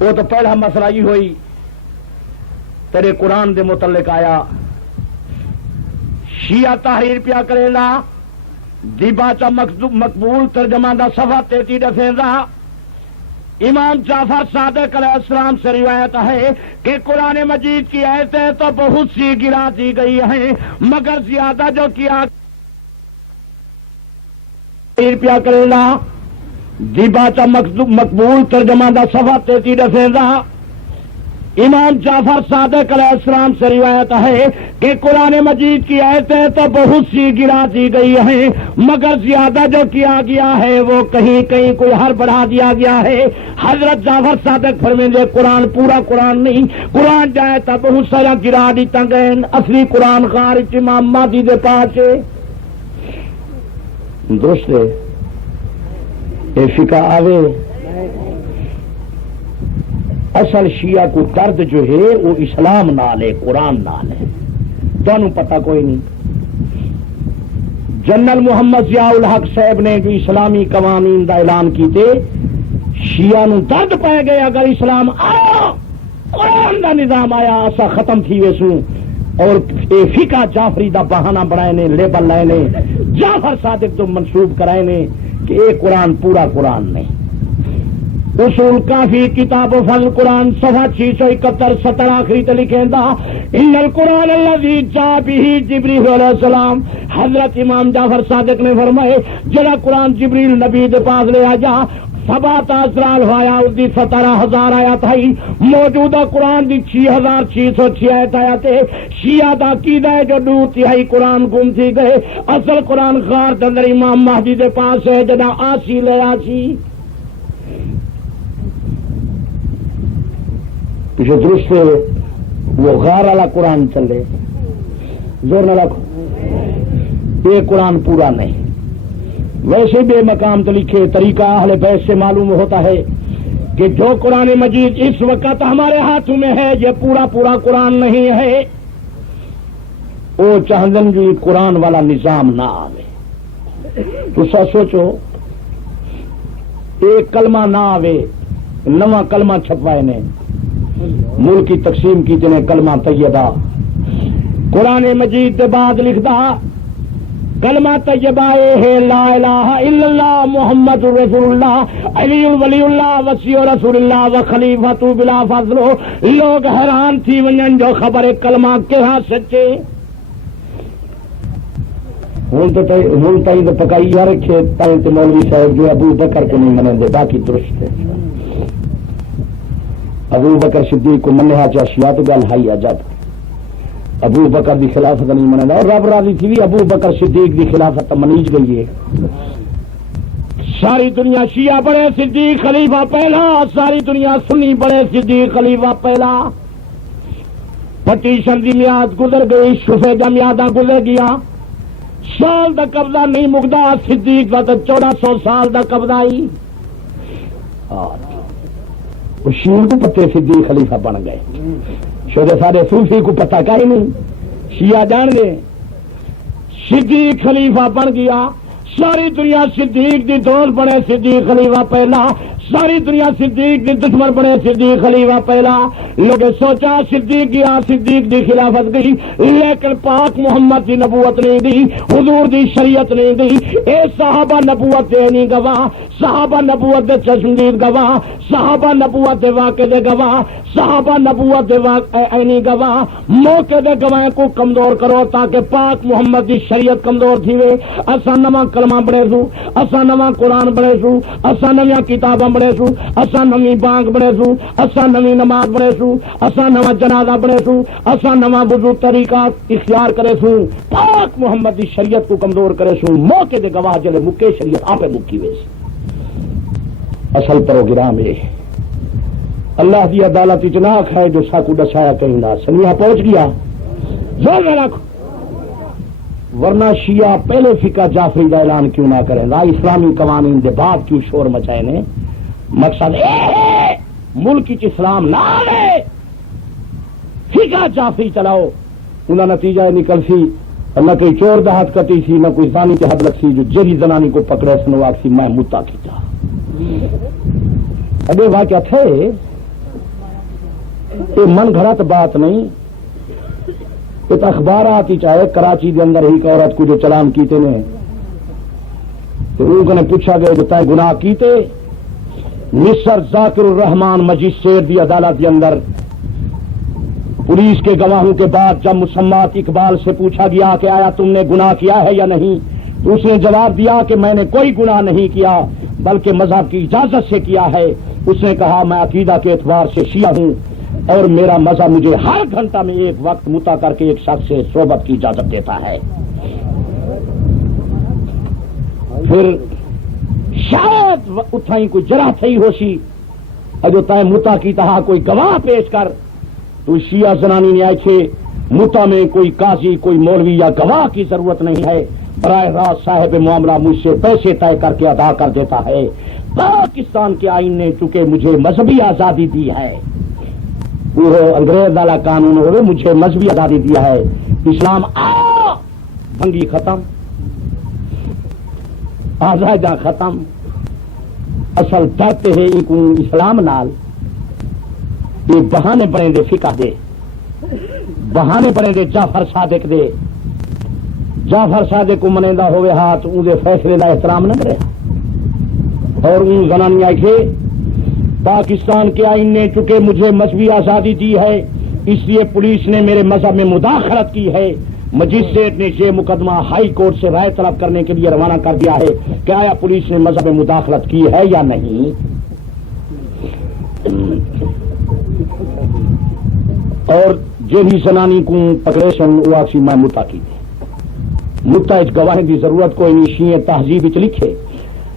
وہ تو پہلا مسئلہ یہ ہوئی تیرے قرآن دے متعلق آیا، شیعہ تحریر پیا کرے لا دیبا چا مقبول ترجمہ دا صفحہ 33 دفعہ امام جعفر صادق علیہ السلام سے روایت ہے کہ قرآن مجید کی آیتیں تو بہت سی گرا دی گئی ہیں مگر زیادہ جو کیا پیا کرے لا دیبا چا مقبول ترجمہ دا صفحہ 33 دفعہ امام جعفر صادق علیہ السلام سے روایت ہے کہ قرآن مجید کی آیتیں تو بہت سی گرا دی گئی ہیں مگر زیادہ جو کیا گیا ہے وہ کہیں کہیں کوئی ہر بڑھا دیا گیا ہے۔ حضرت جعفر صادق فرمائیں قرآن پورا قرآن نہیں، قرآن جائے تو بہت سارا گرا دیتا گئے، اصلی قرآن خارج امام مہدی دے پاس ہے۔ درست ہے یہ فقہ آوے اصل شیعہ کو درد جو ہے وہ اسلام نال ہے، قرآن نال ہے، تمہیں پتہ کوئی نہیں۔ جنرل محمد ضیاء الحق صاحب نے جو اسلامی قوانین دا اعلان کیتے شیعہ نو درد پہ گئے اگر اسلام آیا قرآن دا نظام آیا اسا ختم تھی ویسوں، اور اے فقہ جعفری دا بہانہ بنائے نے، لیبل لائے نے، جعفر صادق تو منسوب کرائے نے کہ اے قرآن پورا قرآن نہیں۔ اصول کافی کتاب و فضل قرآن صفحہ 671 70 آخری تے لکھیں دا ان القرآن الذی جاء به جبریل علیہ السلام، حضرت امام جعفر صادق نے فرمائے جڑا قرآن جبریل نبی دے پاس لے آجا سبات اسرال ہوایا اس دی 17,000 آیات ہے، موجودہ قرآن دی 6,606 آیت آیات ہے۔ شیعہ دا عقیدہ ہے جو 2/3 قرآن گم تھی گئے، اصل قرآن غار دے اندر امام مہدی دے پاس ہے جنا آسی لے آسی جو درست ہے وہ غار والا قرآن چلے، زور نہ رکھو یہ قرآن پورا نہیں۔ ویسے بے مقام تو لکھے طریقہ اہل بیت سے معلوم ہوتا ہے کہ جو قرآن مجید اس وقت ہمارے ہاتھوں میں ہے یہ پورا پورا قرآن نہیں ہے، وہ چاہندن جو قرآن والا نظام نہ آوے۔ تو سوچو ایک کلمہ نہ آوے، نواں کلمہ چھپوائے نے، ملک کی تقسیم کی جنہیں کلمہ طیبہ قرآن مجید کے بعد لکھدا کلمہ طیبہ ہے لا الہ الا اللہ محمد رسول اللہ علی ولی اللہ وصی رسول اللہ و خلیفۃ بلا فضل۔ لوگ حیران تھی ونجن جو خبر کلمہ کہاں سچے ہوں تو پکائی یار کھیت تائیں مولوی صاحب جو ابو بکر کو نہیں منیں دے باقی درست ہے، ابو بکر صدیق کو منیا چا شیعہ تو گل ہائی جب ابو بکر دی خلافت نہیں منیا اور رب راضی تھی بھی ابو بکر صدیق دی خلافت منیج گئی ہے۔ ساری دنیا شیعہ بڑے صدیق خلیفہ پہلا، ساری دنیا سنی بڑے صدیق خلیفہ پہلا۔ پٹیشن دی میاد گزر گئی، شفے دا میادہ گزر گیا، سال دا قبضہ نہیں مکدا، صدیق دا 1400 سال دا قبضہ آئی۔ شیعہ کو پتے صدیق خلیفہ بن گئے، شوہر سارے صوفی کو پتہ کا ہی نہیں، شیعہ جان گئے صدیق خلیفہ بن گیا۔ ساری دنیا صدیق دی دوست بنے صدیق خلیفہ پہلا، ساری دنیا صدیق دی دشمن بنے صدیق خلیفہ پہلا۔ لوگ سوچا صدیق گیا، صدیق دی خلافت گئی، لیکن پاک محمد دی نبوت نہیں دی، حضور دی شریعت نہیں دی۔ اے صحابہ نبوت دے نہیں گواہ، صحابہ نبوت دے چشمدید گواہ، صحابہ نبوت دے واقع دے گواہ، صحابہ نبوت دے عینی گواہ۔ موقع دے گواہ کو کمزور کرو تاکہ پاک محمد دی شریعت کمزور تھی وے۔ اساں نواں کلمہ بڑے سو، اساں نواں قرآن بڑے سو، اساں نویاں کتاباں بنے سو، اساں نویں بانگ بنے سو، اساں نویں نماز بنے سو، اساں نواں جنازہ بنے سو، اساں نواں وضو طریقہ اختیار کرے سو، پاک محمد دی شریعت کو کمزور کرے سو، موقع دے گواہ جلے مکے شریعت آپ مکی ویس اصل پروگرام ہے اللہ دی عدالت اجناک ہے جو ساکو دسایا کہیں نہ سنیا پہنچ گیا زور میں رکھو، ورنہ شیعہ پہلے فقہ جعفری کا اعلان کیوں نہ کریں، رائے اسلامی قوانین دے بعد کیوں شور مچائے نے؟ مقصد ہے ملک اسلام نہ آئے، فقہ جعفری چلاؤ، انہاں نتیجہ نکل سی نہ کوئی چور دا ہاتھ کٹی سی، نہ کوئی زانی کے حد لگ سی، جو جری زنانی کو پکڑے سنو آگ سی میں متا کیتا اگے واقعہ تھے یہ من گھڑت بات نہیں، ایک اخبارات ہی چاہے کراچی دے اندر ایک عورت کو جو چلان کیتے نے تو انہوں نے پوچھا گیا جو تائیں گناہ کیتے، مصر ذاکر الرحمان مجسٹریٹ دی عدالت کے اندر پولیس کے گواہوں کے بعد جب مسمات اقبال سے پوچھا گیا کہ آیا تم نے گناہ کیا ہے یا نہیں، تو اس نے جواب دیا کہ میں نے کوئی گناہ نہیں کیا بلکہ مذہب کی اجازت سے کیا ہے۔ اس نے کہا میں عقیدہ کے اعتبار سے شیعہ ہوں اور میرا مذہب مجھے ہر گھنٹہ میں ایک وقت متا کر کے ایک شخص سے صحبت کی اجازت دیتا ہے۔ پھر شاید اتھائی کوئی جرا تھی ہو سی جو تائیں متا کی تہا کوئی گواہ پیش کر، تو شیعہ زنانی نے آئے تھے متا میں کوئی قاضی کوئی مولوی یا گواہ کی ضرورت نہیں ہے، براہ راست صاحب معاملہ مجھ سے پیسے طے کر کے ادا کر دیتا ہے۔ پاکستان کے آئین نے چونکہ مجھے مذہبی آزادی دی ہے، وہ انگریز والا قانون ہوئے مجھے مذہبی آزادی دیا ہے، اسلام آ بھنگی ختم، آزادیاں ختم، اصل درد ہے اسلام نال یہ بہانے بنے دے فقہ دے، بہانے بنے دے جعفر صادق دے، جعفر صادق کو منیندہ ہوئے ہاتھ ان دے فیصلے کا احترام نہ کرے، اور ان زنانیاں کے پاکستان کے آئین نے چونکہ مجھے مذہبی آزادی دی ہے اس لیے پولیس نے میرے مذہب میں مداخلت کی ہے، مجسٹریٹ نے یہ مقدمہ ہائی کورٹ سے رائے طلب کرنے کے لیے روانہ کر دیا ہے کہ آیا پولیس نے مذہب میں مداخلت کی ہے یا نہیں۔ اور جیڑی زنانی کو پکڑے سن وہ آکسی میں متا کی دے، متا اچ گواہ دی ضرورت کوئی نہیں، شیعہ تہذیب اچ لکھے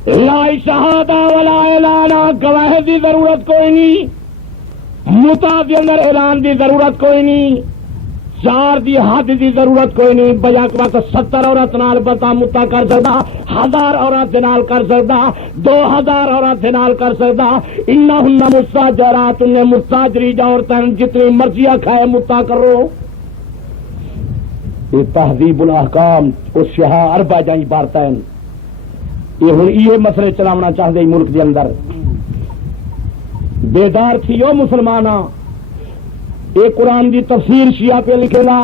لا شہادہ ولا اعلان، گواہ دی ضرورت کوئی نہیں، متا دے اندر اعلان دی ضرورت کوئی نہیں، چار دی حد دی ضرورت کوئی نہیں، بجا کے بعد 70 عورت نال بتا متا کر سکتا، 1000 عورت نال کر سکتا، 2000 عورت نال کر سکتا، انہن مستاجرات، انہیں مستاجری عورتیں جتنی مرضی کھائے متا کرو۔ یہ تہذیب الاحکام اس شہا اربع جائیں بارتیں یہ ہوں یہ مسئلے چلاونا چاہتے ملک کے اندر، بیدار تھی او مسلمانہ۔ ایک قرآن دی تفسیر شیعہ پہ لکھے لا،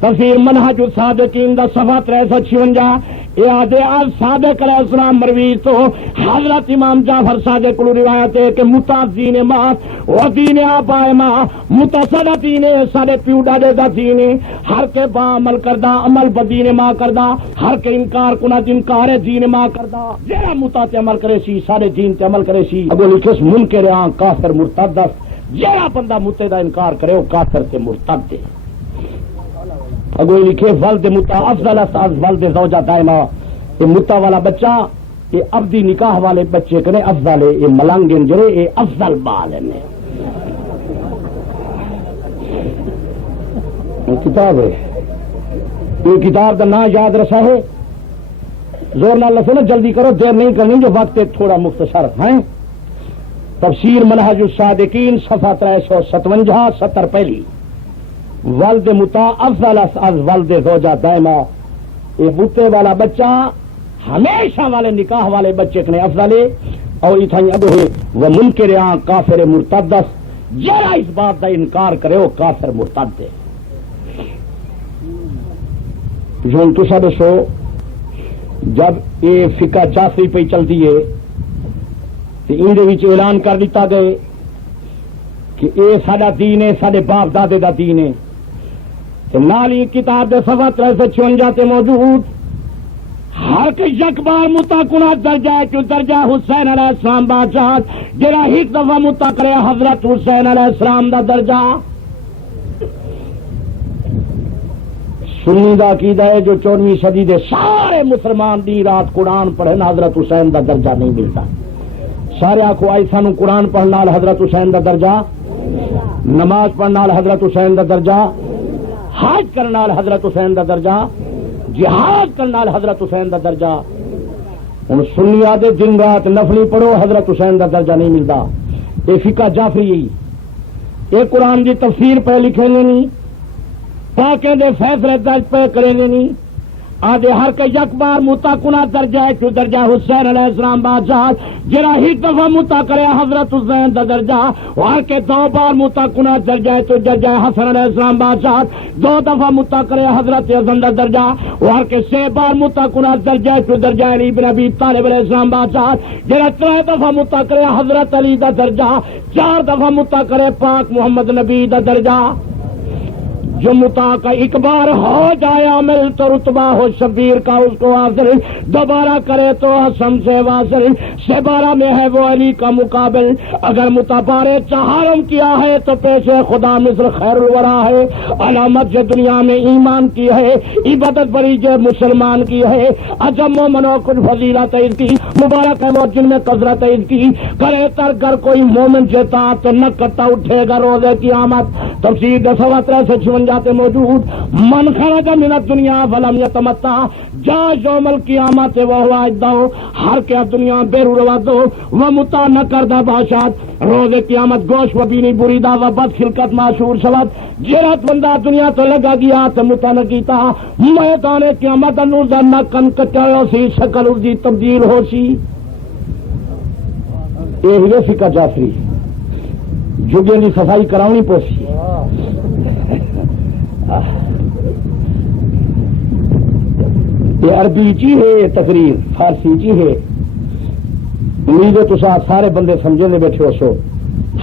تفسیر منہج الصادقین دا صفحہ 356، اے آدھے آج صادق علیہ السلام مروی تو حضرت امام جعفر صادق کو روایت ہے کہ متا دین ماں و دین آبائے ماں، متا ساڈا دین ہے، سارے پیو ڈاڈے دا دین ہے، ہر کے با عمل کردہ عمل بدین ماں کردہ، ہر کے انکار کنا انکار دین ماں کردہ، جیڑا متا تے عمل کرے سی سارے دین تے عمل کرے سی، اگو لکھس منکر آن کافر مرتد، جیڑا بندہ متے دا انکار کرے وہ کافر سے مرتد دے۔ اگو لکھے ولد متا افضل از ولد زوجہ دائمہ، یہ متا والا بچہ یہ ابدی نکاح والے بچے کرے افضل ہے، یہ ملنگن جرے یہ افضل بال ہے۔ کتاب ہے یہ کتاب کا نام یاد رسا ہے، زور نہ لسو نا، جلدی کرو دیر نہیں کرنی جو وقت تھوڑا مختصر ہے۔ تفسیر منہج الصادقین صفحہ 357 70 پہلی، ولد متا افضل از ولد زوجہ دائمہ، یہ متے والا بچہ ہمیشہ والے نکاح والے بچے کنے افضل ہے، اور اتھائی اب ہوئے وہ منکر آن کافر مرتدس، جرا اس بات کا انکار کرے وہ کافر مرتد ہے۔ جو تو سب سو جب یہ فقہ جعفری پہ چلتی ہے تو ان اعلان کر دیتا گئے کہ اے ساڈا دین ہے، ساڈے باپ دادے دا دین ہے، تو نال ہی کتاب دے صفحہ 356 تے موجود ہر کے یک بار متا کنا درجہ جو درجہ حسین علیہ السلام بادشاہ جرا ایک دفعہ متا کرے حضرت حسین علیہ السلام دا درجہ. سنی دا عقیدہ ہے جو 14ویں صدی دے سارے مسلمان دی رات قرآن پڑھن حضرت حسین دا درجہ نہیں ملتا. سارے آخو آئی سانو قرآن پڑھنے نال حضرت حسین دا درجہ، نماز پڑھنے نال حضرت حسین دا درجہ، حج کرنے نال حضرت حسین دا درجہ، جہاد کرنے نال حضرت حسین دا درجہ. ہن سنی دے دن رات نفلی پڑھو حضرت حسین دا درجہ نہیں ملتا. یہ فقہ جعفری یہ قرآن دی تفسیر پہ لکھیں گے نہیں، پاکیں دے فیصلے درج پہ کریں گے نہیں. آدھے ہر کے یک بار متا کنا درجہ ہے جو درجہ حسین علیہ السلام بادشاہ جرا ہی دفعہ متا کرے حضرت حسین دا درجہ. ہر کے 2 بار متا کنا درجہ ہے تو درجہ حسن علیہ السلام بادشاہ 2 دفعہ متا کرے حضرت حسن دا درجہ. ہر کے 6 بار متا کنا درجہ ہے تو درجہ علی بن ابی طالب علیہ السلام بادشاہ جرا 3 دفعہ متا کرے حضرت علی دا درجہ. 4 دفعہ متا کرے پاک محمد نبی دا درجہ. جو متا کا ایک بار ہو جائے عمل تو رتبہ ہو شبیر کا اس کو حاصل، دوبارہ کرے تو حسن سے واصل، سے بارہ میں ہے وہ علی کا مقابل. اگر متا بارے چہارم کیا ہے تو پیش خدا مصر خیر الورا ہے. علامت جو دنیا میں ایمان کی ہے، عبادت بری جو مسلمان کی ہے. عجم مومنوں کچھ فضیلت اس کی مبارک ہے وہ جن میں کثرت اس کی. کرے تر گر کوئی مومن جتا تو نہ کٹا اٹھے گا روزے قیامت. تفسیر 10:53 جاتے موجود. من خرج من الدنیا ولم یتمتع جا یوم القیامت وهو اجدع. ہر کیا دنیا بیرو روا دو وہ متا نہ کردہ باشد روز قیامت گوش و بینی بریدہ و بد خلقت معشور شود. جرات بندہ دنیا تو لگا گیا تو متا نہ کیتا میدان قیامت انوزہ نہ کن کچاؤ سی شکل اس دی تبدیل ہو سی. یہ فقہ جعفری جگہ دی صفائی کراؤنی پوسی. یہ عربی چی ہے، یہ تقریر فارسی چی ہے. امید ہے تسا سارے بندے سمجھے دے بیٹھے ہو سو.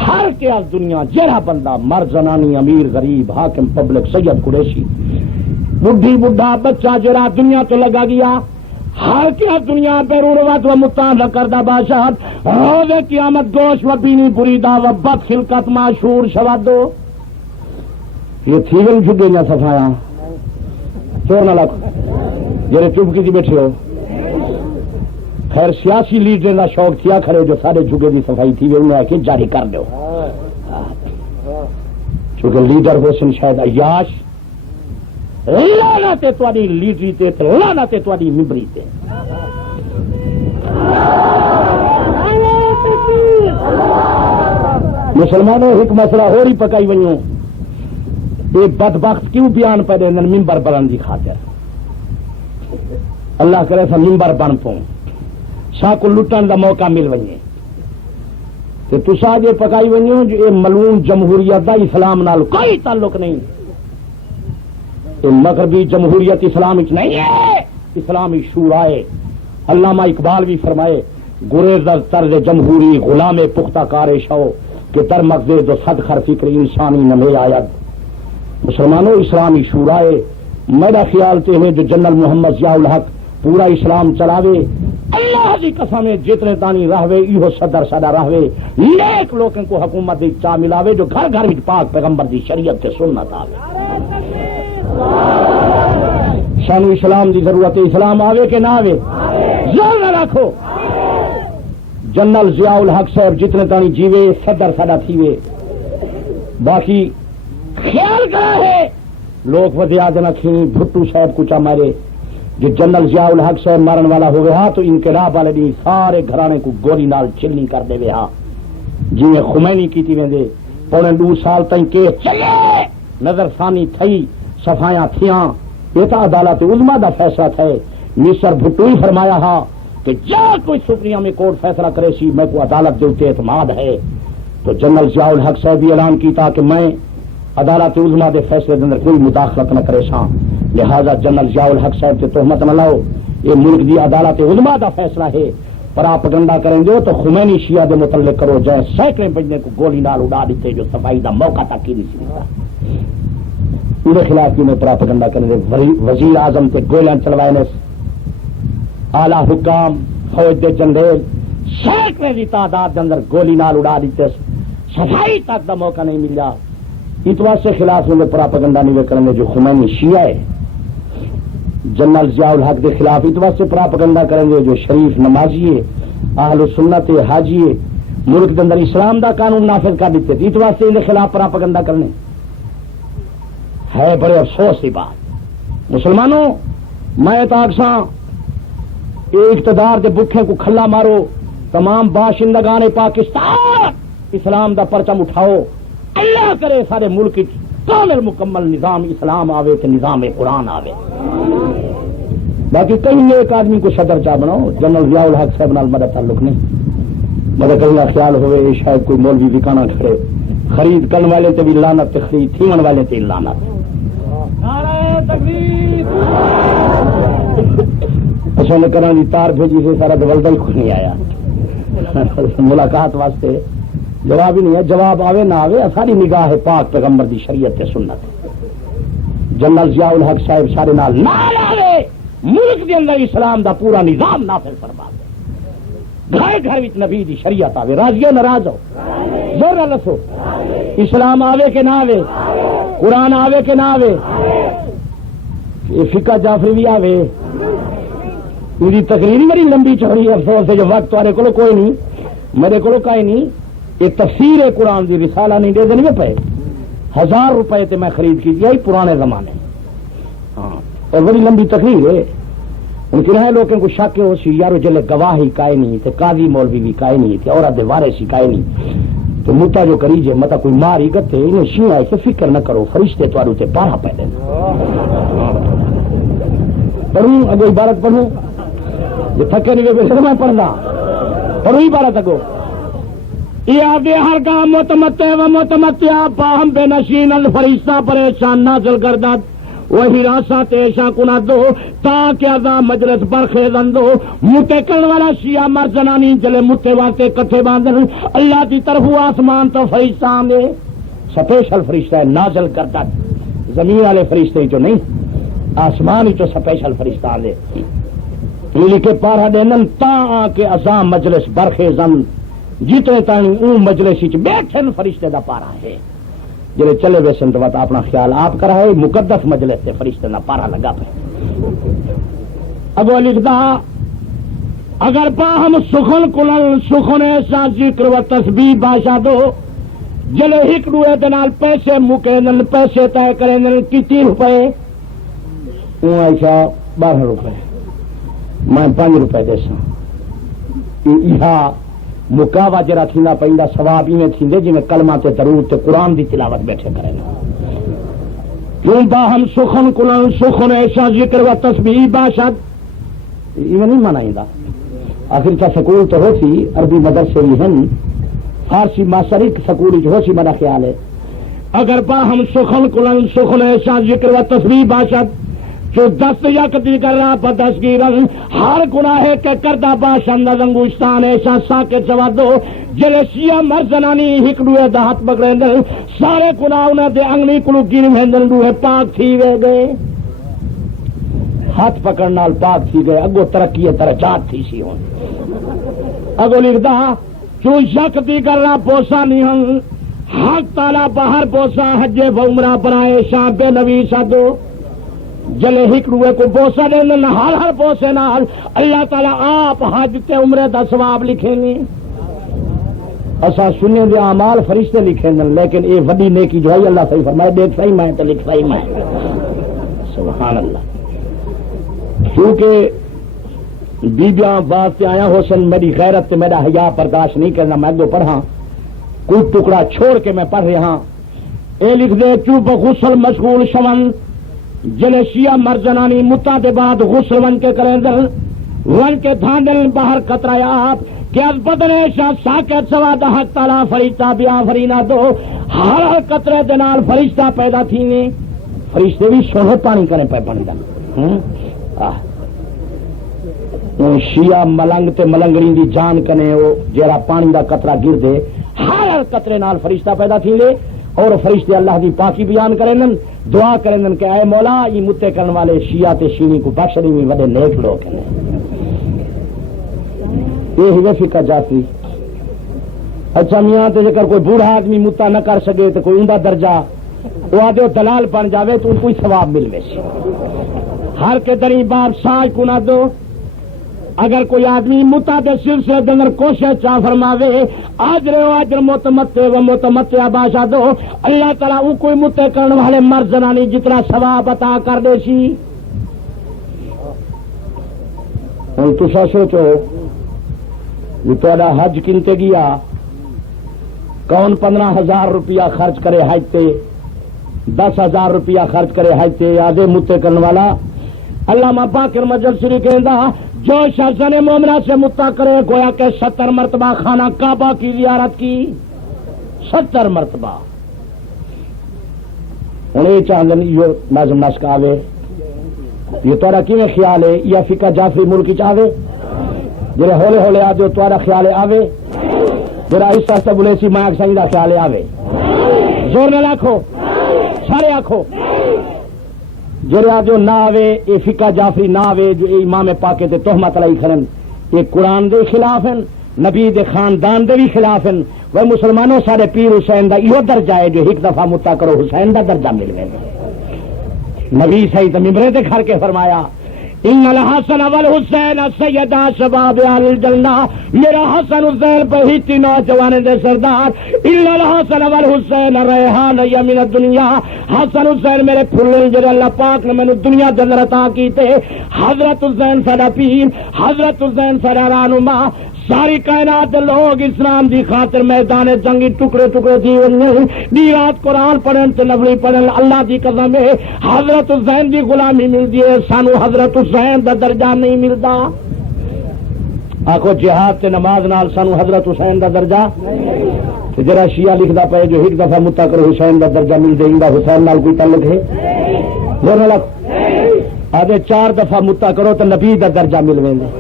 ہر کیا دنیا جہاں بندہ مرد زنانی امیر غریب حاکم پبلک سید قریشی بڈھی بڈھا بچہ جڑا دنیا تو لگا گیا، ہر کیا دنیا بیرون وقت و متعلق کردہ باشد روز قیامت گوش و بینی بریدہ و بد خلقت معشور شود. دو یہ تھی گن جھگے نہ صفایا چور نہ لکھ جڑے چپ کی بیٹھے ہو. خیر سیاسی لیڈر کا شوق تھیا کھڑے جو سارے جھگے کی صفائی تھی انہیں کہ جاری کر دو. چونکہ لیڈر ہو سن شاید عیاش لعنت تہاڈی لیڈری تے لعنت تہاڈی ممبری تے. مسلمانوں ایک مسئلہ ہو رہی پکائی ونیو. یہ بدبخت کیوں بیان پہ دے ممبر بنن دی خاطر. اللہ کرے سا ممبر بن پوں سا کو لٹن دا موقع مل ونجے تے تسا یہ پکائی ونیو جو یہ ملعون جمہوریت دا اسلام نال کوئی تعلق نہیں. یہ مغربی جمہوریت اسلام وچ نہیں ہے، اسلامی شورا ہے. علامہ اقبال بھی فرمائے گریز طرز جمہوری غلام پختہ کار شو کہ در مغز دو صد خر فکر انسانی نمے آید. مسلمانوں اسلامی شورا ہے. میرا خیال تے ہے جو جنرل محمد ضیاء الحق پورا اسلام چلاوے اللہ کی قسم جتنے تانی رہوے یہ صدر سدا رہوے نیک لوگوں کو حکومت دی چاہ ملاوے جو گھر گھر وچ پاک پیغمبر دی شریعت تے سنت آوے. سانو اسلام دی ضرورت ہے. اسلام آوے کہ نہ آوے زور نہ رکھو. جنرل ضیاء الحق صاحب جتنے تانی جیوے صدر سدا تھیوے. باقی خیال کرا ہے لوگ ودیا دینا تھی بھٹو صاحب کچا مارے جو جنرل ضیاء الحق صاحب مارن والا ہو گیا تو انقلاب والے بھی سارے گھرانے کو گولی نال چلنی کر دے وے. ہاں جی خمینی کی تھی ویندے 2.5 سال تک کیس چلے نظر ثانی تھئی صفائیاں تھیاں. یہ تو عدالت عظمیٰ دا فیصلہ تھے. مسٹر بھٹو ہی فرمایا ہاں کہ جا کوئی سپریم کورٹ فیصلہ کرے سی میں کو عدالت دے اعتماد ہے. تو جنرل ضیاء الحق صاحب بھی اعلان کیتا کہ میں عدالت عظمیٰ دے فیصلے کے اندر کوئی مداخلت نہ کرے سا. لہذا جنرل ضیاء الحق صاحب سے تہمت نہ لاؤ. یہ ملک دی عدالت عظمیٰ دا فیصلہ ہے. پراپگنڈا کریں گے تو خمینی شیعہ دے متعلق کرو جائے سینکڑے بجنے کو گولی نال اڑا دیتے جو صفائی دا موقع تک ہی نہیں ملتا. انہیں خلاف کی میں پراپگنڈا کریں گے. وزیر اعظم تے گولیاں چلوائے نے آلہ حکام فوج دے جنریل سینکڑے کی تعداد کے اندر گولی نال اڑا دیتے، صفائی تک دا موقع نہیں ملا. اس واسطے خلاف میں پراپگنڈا نہیں کریں گے جو خمینی شیعہ ہے، جنرل ضیاء الحق کے خلاف اس واسطے پراپگنڈا کریں گے جو شریف نمازی ہے، اہل سنت حاجی ہے، ملک کے اندر اسلام دا قانون نافذ کر دیتے، اس واسطے ان کے خلاف پراپگنڈا کرنے ہے. بڑے افسوس کی بات مسلمانوں، میں تاکساں اقتدار دے بکھے کو کھلا مارو، تمام باشندگان پاکستان اسلام دا پرچم اٹھاؤ، اللہ کرے سارے ملک کامل مکمل نظام اسلام آوے تو نظام قرآن آوے. باقی کہیں ایک آدمی کو صدر چاہ بناؤ، جنرل ضیاء الحق صاحب نال میرا تعلق نہیں، مگر کہیں خیال ہوئے شاید کوئی مولوی بھی کانا کھڑے، خرید کرنے والے تے بھی لعنت، خرید تھیون والے تے لعنت. نعرہ تکبیر. اچھا نے کران دی تار بھیجی سے سارا دولدہ ہی کچھ نہیں آیا ملاقات واسطے جواب ہی نہیں ہے. جواب آوے نہ آوے ساری نگاہ پاک پیغمبر دی شریعت تے سنت. جنرل ضیاء الحق صاحب سارے نال آوے، ملک دے اندر اسلام دا پورا نظام نافذ فرما دے، گھر گھر وچ نبی دی شریعت آوے. راضی ہو ناراض ہو؟ زور نہ دسو. اسلام آوے کہ نہ آوے؟ قرآن آوے کہ نہ آوے؟ یہ فقہ جعفری بھی آوے. میری تقریر میری لمبی چوڑی، افسوس ہے جو وقت تمہارے کو کوئی نہیں، میرے کو کہیں نہیں. یہ تفسیر قرآن دی رسالہ نہیں دے دیں پے، 1000 روپے تے میں خرید کی گیا پرانے زمانے. ہاں اور بڑی لمبی تقریر ہے. ان کے رہے لوگوں کو شک ہو سی یار جلے گواہی کائے نہیں تے قاضی مولوی بھی کائے نہیں تے عورت وارث کائے نہیں تو متا جو کریجے متا کوئی ماری گتے انہیں شیعہ ایسے فکر نہ کرو، فرشتے تو تے پارا پہ دیں. پڑھوں اگو عبارت پڑھوں جو تھکے نہیں گئے میں پڑھنا پڑھوں عبارت اگو. یاد ہر کام متمتع و متمتع باہم بے نشین الفریشتہ پریشان نازل کرداد وہی راسا تیشا کنا دو تاکہ ازا مجلس برخیزن دو. متے کرن والا شیعہ مر زنانی جلے متے واسطے کٹھے باندھن اللہ کی طرف آسمان تو فرشتہ آنگے سپیشل فرشتہ ہے نازل کرتا، زمین والے فرشتے ہی تو نہیں، آسمان ہی تو سپیشل فرشتہ آنگے لکھے پارا دینن تا آکے ازا مجلس برخیزن جتنے تانی اون مجلس ہی بیٹھن فرشتے دا پارا ہے. جلے چلے بے سنت وقت اپنا خیال آپ کرا ہے مقدس مجلس سے فرشتے نہ پارا لگا پہ. اگو لکھدا اگر باہم سخن کلن سخن ایسا ذکر و تسبیح باشا دو جلے ہک ڈوئے دنال پیسے مکے نل پیسے طے کرے نل کتی روپے اون ایسا 12 روپے میں 5 روپے دے سا. یہاں مکاوا جرا تھینا پہندا ثواب میں تھیندے جی میں کلمہ تے درود تے قرآن دی تلاوت بیٹھے کرے نا. کیوں باہم سخن کلن سخن ایسا ذکر و تسبیح باشد یہ نہیں منائیندہ. آخر کا سکول تو ہو سی عربی مدرسے ہی ہیں فارسی ماسری سکول جو ہو سی میرا خیال ہے. اگر باہم سخن کلن سخن ایسا ذکر و تسبیح باشد جو دست یک دیگر را بدسگیرن ہر گناہ کے کردہ باشند انگوشتان ایسا ساکت جواب دو جلے شیعہ مرزنانی ہکڑوئے دہت بگڑیندن سارے گناہ انہیں دے انگنی کلو گیر مہندن روح پاک تھی وے گئے ہاتھ پکڑنال پاک تھی گئے. اگو ترقی درجات تھی سی ہون. اگو لکھدا جو یک دیگر را بوسا نہیں ہن حق تعالی باہر بوسا حجے و عمرہ برائے شاہ بے نوی سادو جلے ہکڑوئے کو بوسا دے لن ہر بوسے نال اللہ تعالیٰ آپ حج تے عمرے دا ثواب لکھیں گے. اسا سننے دے اعمال فرشتے لکھیں گے لیکن اے وڈی نیکی جو ہے اللہ صحیح فرمائے دیکھ صحیح میں تے لکھ صحیح میں. سبحان اللہ. کیونکہ بیبیاں واسطے آیا حسن میری غیرت تے میرا حیا برداشت نہیں کرنا. میں دو پڑھا کوئی ٹکڑا چھوڑ کے میں پڑھ رہا. اے لکھ دے چوب غسل مشغول شون جلے شیعہ مرزنانی متا دے بعد غسل ون کے کریں دل ون کے دھاندل باہر قطرایا آپ کہ از بدن شاہ ساکت سواد حق تعالیٰ فرشتہ بیا فرینا دو ہر قطرے دنال فرشتہ پیدا تھینے. فرشتے بھی سونے پانی کریں پہ پانی دا شیعہ ملنگ تے ملنگڑی دی جان کنے وہ جیرا پانی دا قطرہ گر دے ہر قطرے نال فرشتہ پیدا تھینے اور فرشتے اللہ دی پاکی بیان کریں دعا کریں کہ اے مولا یہ متے کرنے والے شیعہ تے شینی کو بخش دی وڈے نیک لوگ ہیں. یہ ہی فقہ جعفری. اچھا میاں تے ذکر کوئی بوڑھا آدمی متا نہ کر سکے تو کوئی اوندا درجہ وہ آدھے دلال بن جاوے تو ان کو ثواب ملے سی. ہر کے دری باب ساج کو نہ دو. اگر کوئی آدمی متا کے سلسلے کے اندر کوشش چاہ فرماوے اجر و اجر متمتع و متمتع باشا دو اللہ تعالیٰ وہ کوئی متے کرنے والے مرد زنانی جتنا ثواب عطا کر دے سی. ہوں تسا سوچو یہ تھوڑا حج کنتے گیا کون 15,000 روپیہ خرچ کرے حج تے 10,000 روپیہ خرچ کرے حج تے آدھے متے کرنے والا. علامہ باقر مجلسی کہندا جو شخص نے مومنہ سے متا کرے گویا کہ 70 مرتبہ خانہ کعبہ کی زیارت کی. 70 مرتبہ. ہوں یہ چاہتے یہ نظم نسق آوے یہ تھوڑا کیویں خیال ہے یا فقہ جعفری ملک چاہے جڑے ہولے ہولے آدھے تھوڑا خیال آوے جڑا اس طرح بولے سی میں سنگھ کا خیال آوے زور نہ آکھو سارے آکھو جڑے آدھے نہ آوے یہ فقہ جعفری نہ آوے جو امام پاکے تے تہمت لائی کھڑن یہ قرآن دے خلاف ہیں نبی دے خاندان دے بھی خلاف ہیں. وہ مسلمانوں سارے پیر حسین دا یہ درجہ ہے جو ایک دفعہ متا کرو حسین دا درجہ مل گئے. نبی صحیح ممبرے تے کھڑ کے فرمایا ان الحسن والحسین سیدا شباب اہل الجنہ. میرا حسن حسین بہتی نوجوان دے سردار. ان الحسن والحسین ریحان من الدنیا. حسن حسین میرے پھول جڑے اللہ پاک نے مینوں دنیا دے اندر عطا کیتے. حضرت حسین ساڈا پیر حضرت حسین ساڈا رہنما. ساری کائنات لوگ اسلام دی خاطر میدان جنگی ٹکڑے ٹکڑے دی دی رات قرآن پڑھن تے نفلی پڑھن. اللہ دی قسم ہے حضرت حسین دی غلامی ملدی ہے سانو حضرت حسین دا درجہ نہیں ملدا. آخو جہاد تے نماز نال سانو حضرت حسین دا درجہ جرا شیعہ لکھدا پے جو ایک دفعہ متا کرو حسین دا درجہ مل دے گا. حسین نال کوئی تعلق ہے بولو لکھ آدھے 4 دفعہ متا کرو تو نبی دا درجہ مل گا.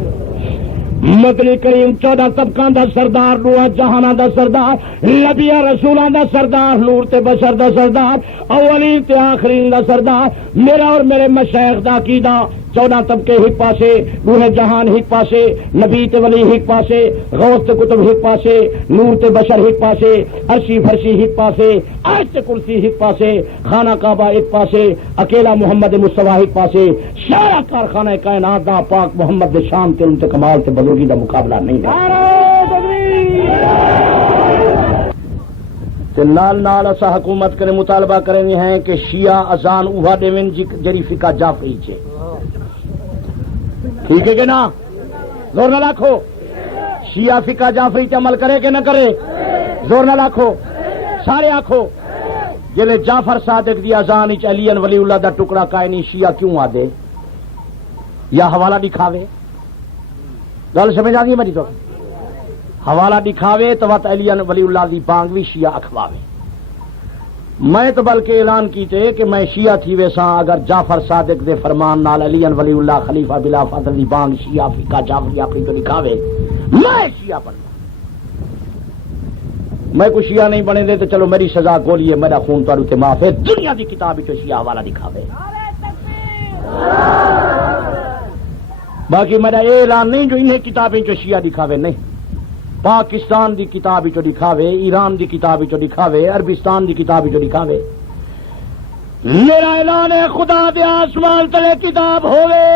مدنی کریم 14 طبقاں دا سردار نور جہاں دا سردار نبی رسولاں دا سردار نور تے بشر دا سردار اولین تے آخرین دا سردار. میرا اور میرے مشائخ دا عقیدہ 14 طبقے ایک پاسے روح جہان ایک پاسے نبی تے ولی ایک پاسے غوث تے کتب ایک پاسے نور تے بشر ایک پاسے عرشی فرشی ایک پاسے عرش تے کرسی ایک پاسے خانہ کعبہ ایک پاسے اکیلا محمد مصطفیٰ ایک پاسے سارا کارخانہ کائنات دا پاک محمد دے شان تے ان تے کمال تے بزرگی دا مقابلہ نہیں ہے. نال نال اسا حکومت کرے مطالبہ کریں ہیں کہ شیعہ اذان اوہا دیویں جری فقہ جعفری چے. ٹھیک ہے کہ نا زور نہ لاکھو. شیعہ فقہ جعفری تے عمل کرے کہ نہ کرے زور نہ لاکھو سارے آکھو. جلے جعفر صادق دی اذان وچ علی ولی اللہ دا ٹکڑا کائے نہیں شیعہ کیوں آدے یا حوالہ دکھاوے. گل سمجھ آ گئی میری تو حوالہ دکھاوے تو وقت علی ولی اللہ دی بانگ بھی شیعہ اکھواوے. میں تو بلکہ اعلان کیتے کہ میں شیعہ تھی ویسا اگر جعفر صادق دے فرمان نال علی ولی اللہ خلیفہ بلا فضل دی بانگ شیعہ فقہ جعفری اپنی تو دکھاوے میں شیعہ بننا. میں کوئی شیعہ نہیں بنے دے تو چلو میری سزا گولی ہے میرا خون تو تے معاف ہے. دنیا دی کتاب وچ شیعہ حوالہ دکھاوے. باقی میرا یہ اعلان نہیں جو انہیں کتابیں جو شیعہ دکھاوے نہیں. پاکستان دی کتاب چو دکھاوے ایران دی کتاب چو دکھاوے عربستان دی کتاب چو دکھاوے. میرا اعلان ہے خدا دے آسمان تلے کتاب ہووے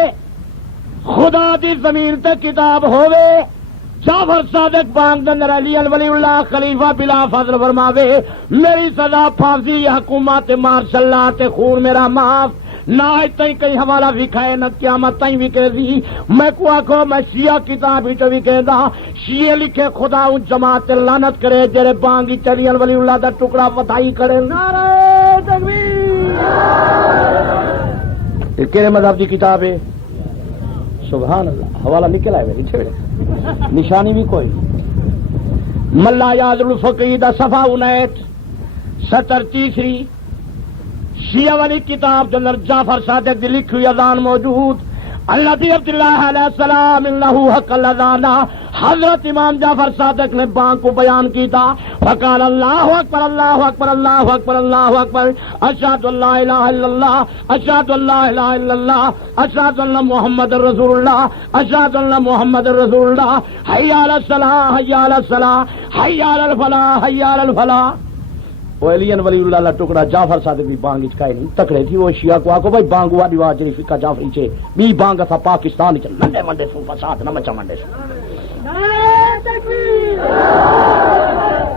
خدا دی زمین تے کتاب ہووے. جعفر صادق بانگ دندر علی ولی اللہ خلیفہ بلا فضل فرماوے میری سزا پھانسی حکومت مارشل اللہ تے خون میرا معاف نہ تھی کئی حوالہ وکھائے نہ قیامت تھی وکے دی. میں کو آخو میں شیعہ کتاب چ وکھیندا شیعہ لکھے خدا ان جماعت لعنت کرے جڑے بانگی چلی ولی اللہ دا ٹکڑا ودائی کرے. نعرہ تکبیر. یہ کہڑے مذہب دی کتاب ہے سبحان اللہ. حوالہ نکل آئے میرے چھوڑے نشانی بھی کوئی. ملا یاد الفقی دا صفحہ 59 سطر تیسری شیعہ والی کتاب کے اندر جعفر صادق دی لکھی ہوئی اذان موجود. النبی عبداللہ علیہ السلام انہو حق الاذان، حضرت امام جعفر صادق نے بانگ کو بیان کی تھا، فقال اللہ اکبر اللہ اکبر اللہ اکبر اللہ اکبر، اشہد ان لا الہ الا اللہ، اشہد ان لا الہ الا اللہ، اشہد ان محمد رسول اللہ، اشہد ان محمد رسول اللہ، حی علی الصلاۃ حی علی الصلاۃ حی علی الفلاح حی علی الفلاح۔ وہ علی ولی اللہ ٹکڑا جعفر صادق بھی بانگ چکائے نہیں تکڑے تھی، وہ شیعہ کو آکو بھائی بانگ والی واج جری فقہ جعفری چے بھی بانگ تھا پاکستان چ منڈے منڈے سو فساد نہ مچا منڈے سو،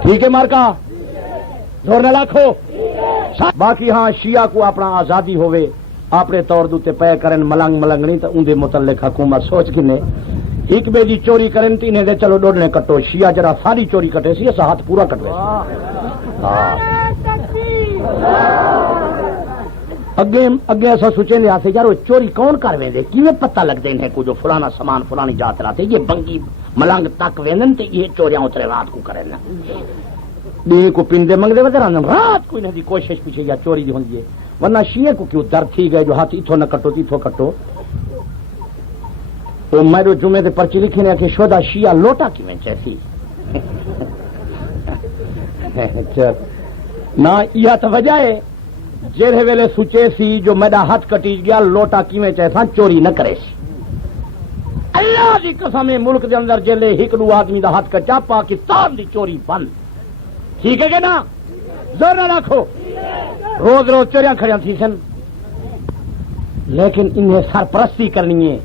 ٹھیک ہے مارکا زور نہ لاکھو۔ باقی ہاں شیعہ کو اپنا آزادی ہوئے اپنے طور دوتے پے کرن ملنگ ملنگ نہیں تو اندے متعلق حکومت سوچ کنے ایک بے جی چوری کرن تینے دے چلو ڈوڑنے کٹو، شیعہ جرا ساری چوری کٹے سی اسا ہاتھ پورا کٹوے اگے اگے ایسا سوچیں دے آتے یار چوری کون کر ویندے کیویں پتہ لگ دے ہیں کو جو فلانا سامان فلانی جات راتے یہ بنگی ملنگ تک ویندن تے یہ چوریاں اترے رات کو کرن دی کو پندے منگدے ودران رات کوئی نہ دی کوشش پیچھے یا چوری دی ہوندی ہے، ورنہ شیعہ کو کیوں در تھی گئے جو ہاتھ ایتھوں نہ کٹو تیتھوں کٹو۔ تو میرے جمعے دے پرچی لکھے نے کہ شودا شیعہ لوٹا کیویں چیسی نہ یہ تو وجہ ہے جہے ویلے سوچے سی جو میرا ہاتھ کٹی گیا لوٹا کیویں چیسا چوری نہ کرے سی، اللہ دی قسم ملک دے اندر جلے ایک دو آدمی دا ہاتھ کٹا پاکستان دی چوری بند، ٹھیک ہے کہ نا؟ زور نہ رکھو، روز روز چوریاں کھڑیاں تھی سن، لیکن انہیں سرپرستی کرنی ہے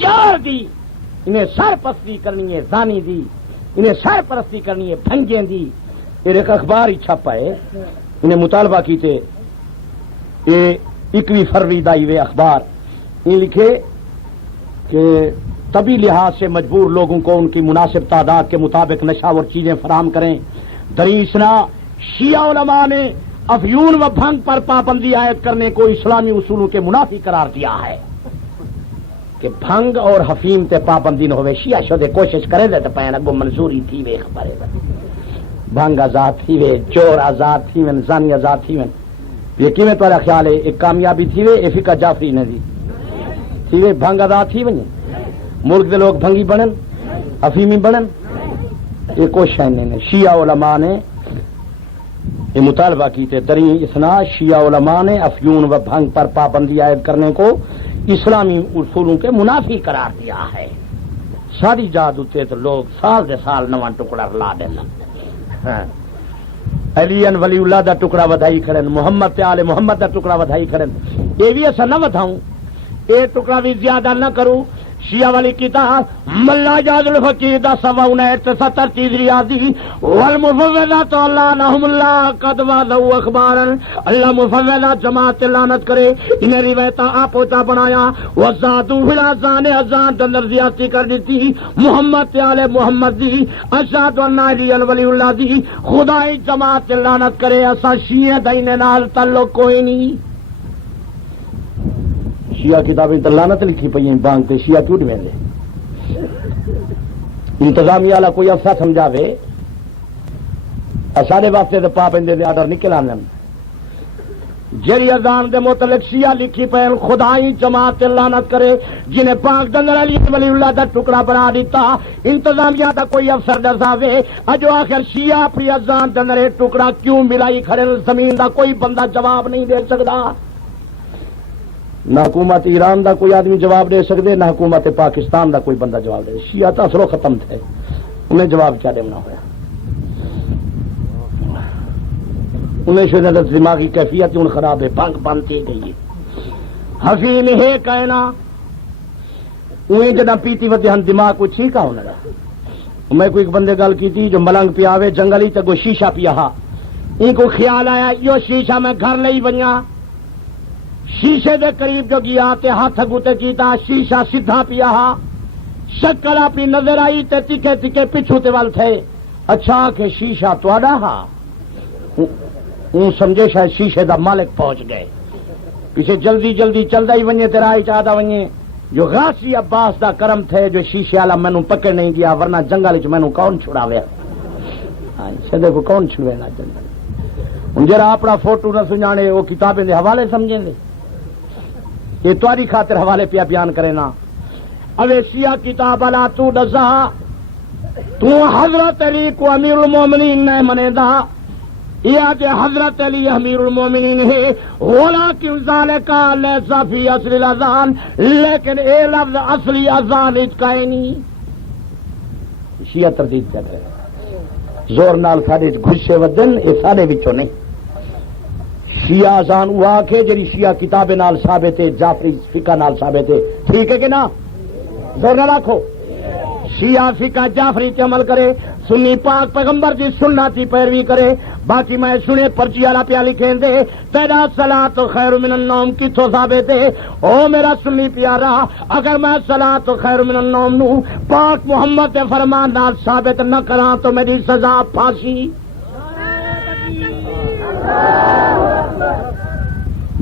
چار دی، انہیں سرپرستی کرنی ہے زانی دی، انہیں سرپرستی کرنی ہے بھنگیں دی۔ ایک اخبار ہی چھپا ہے انہیں مطالبہ کیتے یہ 21 فروری دا یہ اخبار یہ لکھے کہ طبی لحاظ سے مجبور لوگوں کو ان کی مناسب تعداد کے مطابق نشاور چیزیں فراہم کریں، دریسنا شیعہ علماء نے افیون و بھنگ پر پابندی عائد کرنے کو اسلامی اصولوں کے منافی قرار دیا ہے کہ بھنگ اور حفیم تے پابندی نہ ہوئے، شیعہ شدے کوشش کرے دے تو پہنا کو منظوری تھی وے خبر ہے بھنگ آزاد تھی وے، چور آزاد تھی وے، زانی آزاد تھی وے، یہ کیویں تمہارا خیال ہے ایک کامیابی تھی وے یہ فقہ جعفری نے دی تھی وے، بھنگ آزاد تھی وے، ملک دے لوگ بھنگی بنن افیمی بنن، یہ کوشش نے شیعہ علماء نے یہ مطالبہ کیتے ترین اسنا شیعہ علماء نے افیون و بھنگ پر پابندی عائد کرنے کو اسلامی اصولوں کے منافی قرار دیا ہے۔ ساری جات ہوتے تو لوگ سال دے سال نواں ٹکڑا لا دینا، علی ولی اللہ دا ٹکڑا ودائی کھڑن، محمد تے آل محمد دا ٹکڑا ودائی کھڑن، یہ بھی ایسا نہ وداؤں یہ ٹکڑا بھی زیادہ نہ کروں۔ شیعہ والی کتاب ملا جاد الفقیر دا 79 تیسری آدھی والمفوضات اللہ نحم اللہ قد وعدوا اخبارا، اللہ مفوضہ جماعت لعنت کرے انہیں روایتہ آپ ہوتا بنایا، وزادو فی الاذان اذان دندر زیادتی کر دیتی، محمد آل محمد دی اشہد ان علی ولی اللہ دی خدائی جماعت لعنت کرے، ایسا شیعہ دین نال تعلق کوئی نہیں۔ شیعہ کتابیں تو لعنت لکھی پئی ہیں بانگ تے شیعہ کیوں ڈویندے، انتظامیہ والا کوئی افسر سمجھاوے سارے واسطے تو پابندی دے آرڈر نکل آنے جری اذان دے متعلق شیعہ لکھی پین خدائی جماعت لعنت کرے جنہیں پاک دندر علی ولی اللہ دا ٹکڑا بنا دیتا، انتظامیہ دا کوئی افسر دساوے اجو آخر شیعہ اپنی اذان دندر ٹکڑا کیوں ملائی کھڑے زمین دا کوئی بندہ جواب نہیں دے سکتا، نہ حکومت ایران دا کوئی آدمی جواب دے سکتے نہ حکومت پاکستان دا کوئی بندہ جواب دے، شیعہ تو اصلو ختم تھے انہیں جواب کیا دینا ہوا، انہیں شاید دماغی کیفیت ان خراب ہے، بھنگ بنتی گئی حفیم ہے کہنا انہیں جدہ پیتی ودی ہم دماغ کو چھیکا ہونے لگا۔ میں کوئی ایک بندے گل کی تھی جو ملنگ پیاوے جنگلی تک وہ شیشہ پیا، ان کو خیال آیا یہ شیشہ میں گھر لئی بنیا، شیشے دے قریب جو گیا تے ہاتھ گوتے کیتا شیشہ سیدھا پیا، شکل اپنی نظر آئی تے تکے تکے پچھو تے وال تھے، اچھا کہ شیشہ تواڈا ہا، سمجھے شاید شیشے دا مالک پہنچ گئے، پیچھے جلدی جلدی چلدا ہی ونجے تیرا ہی چاہدا ونجے، جو غازی عباس دا کرم تھے جو شیشے والا مینوں پکڑ نہیں دیا، ورنہ جنگل وچ مینوں کون چھڑاوے، سدے کو کون چھڑوے نا جنگل، ہن جڑا اپنا فوٹو نہ سنجانے وہ کتابیں دے حوالے سمجھیں دے، یہ تاری خاطر حوالے پہ بیان کرے نا اوے شیعہ کتاب الا تو دسا تو حضرت علی کو امیر المومنین نے منے دا یا کہ حضرت علی امیر المومنین ہے ولیکن ذالک لیس فی اصل الاذان لیکن اے لفظ اصلی اذان اچ کائے نہیں شیعہ تردید کر رہے زور نال ساڈے گھسے ودن اے ساڈے وچوں نہیں شیعہ اذان وہ آکھے جڑی شیعہ کتاب نال ثابت ہے جعفری فقہ نال ثابت ہے ٹھیک ہے کہ نا زور نال آکھو شیعہ فقہ جعفری تے عمل کرے سنی پاک پیغمبر دی سنت کی پیروی کرے باقی میں سنے پرچی والا پیا لکھیں دے تیرا صلاۃ خیر من النوم کتھوں ثابت ہے او میرا سنی پیارا اگر میں صلاۃ خیر من النوم نو پاک محمد دے فرمان نال ثابت نہ کراں تو میری سزا پھانسی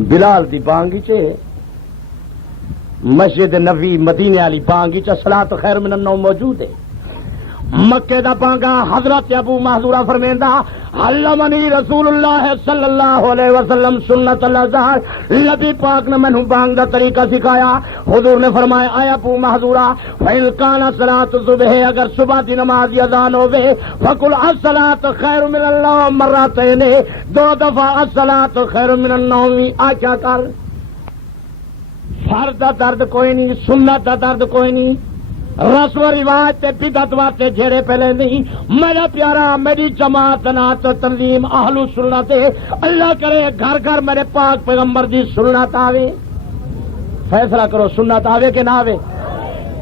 بلال دی بانگی چے مسجد نبوی مدینے والی بانگی چ صلاۃ خیر من النوم موجود ہے مکے دا بانگا حضرت ابو محذورہ فرمیندا علمنی رسول اللہ صلی اللہ علیہ وسلم سنت الازہر نبی پاک نے مینوں بانگ دا طریقہ سکھایا حضور نے فرمایا اے ابو محذورہ فإن كان صلاۃ صبح اگر صبح دی نماز کی اذان ہوے فقل الصلاۃ خیر من النوم مرتين دو دفعہ الصلاۃ خیر من النوم آچا کر فرض دا درد کوئی نہیں سنت دا درد کوئی نہیں رسم و رواج تے بدعت واسطے جھیڑے پہلے نہیں میرا پیارا میری جماعت نات تنظیم اہل سنت اللہ کرے گھر گھر میرے پاک پیغمبر دی سنت آوے فیصلہ کرو سنت آوے کہ نہ آوے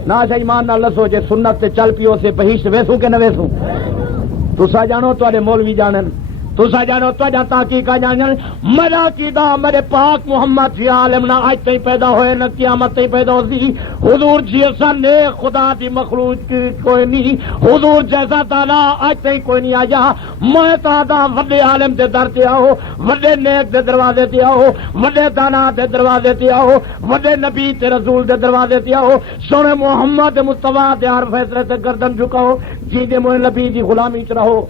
نہ ایمان نہ لسو جے سنت تے چل پیو سے بہشت ویسوں کہ نہ ویسوں تسا جانو تواڈے مولوی جانن تسا جانو تواڈا تحقیق جانن میرا عقیدہ میرے پاک محمد فی عالم نہ اج تئی پیدا ہوئے نہ قیامت تئی پیدا ہوسی حضور جیسا نیک خدا دی مخلوق کی کوئی نہیں حضور جیسا تعالی اج تئی کوئی نہیں آیا میں تہاڈا وڈے عالم دے در تے آؤ وڈے نیک دے دروازے تے آؤ وڈے دانا دے دروازے تے آؤ وڈے نبی تے رسول دے دروازے تے آؤ سونے محمد مصطفیٰ دے ہر فیصلے تے گردن جھکاؤ جی دے موئے نبی دی غلامی چ رہو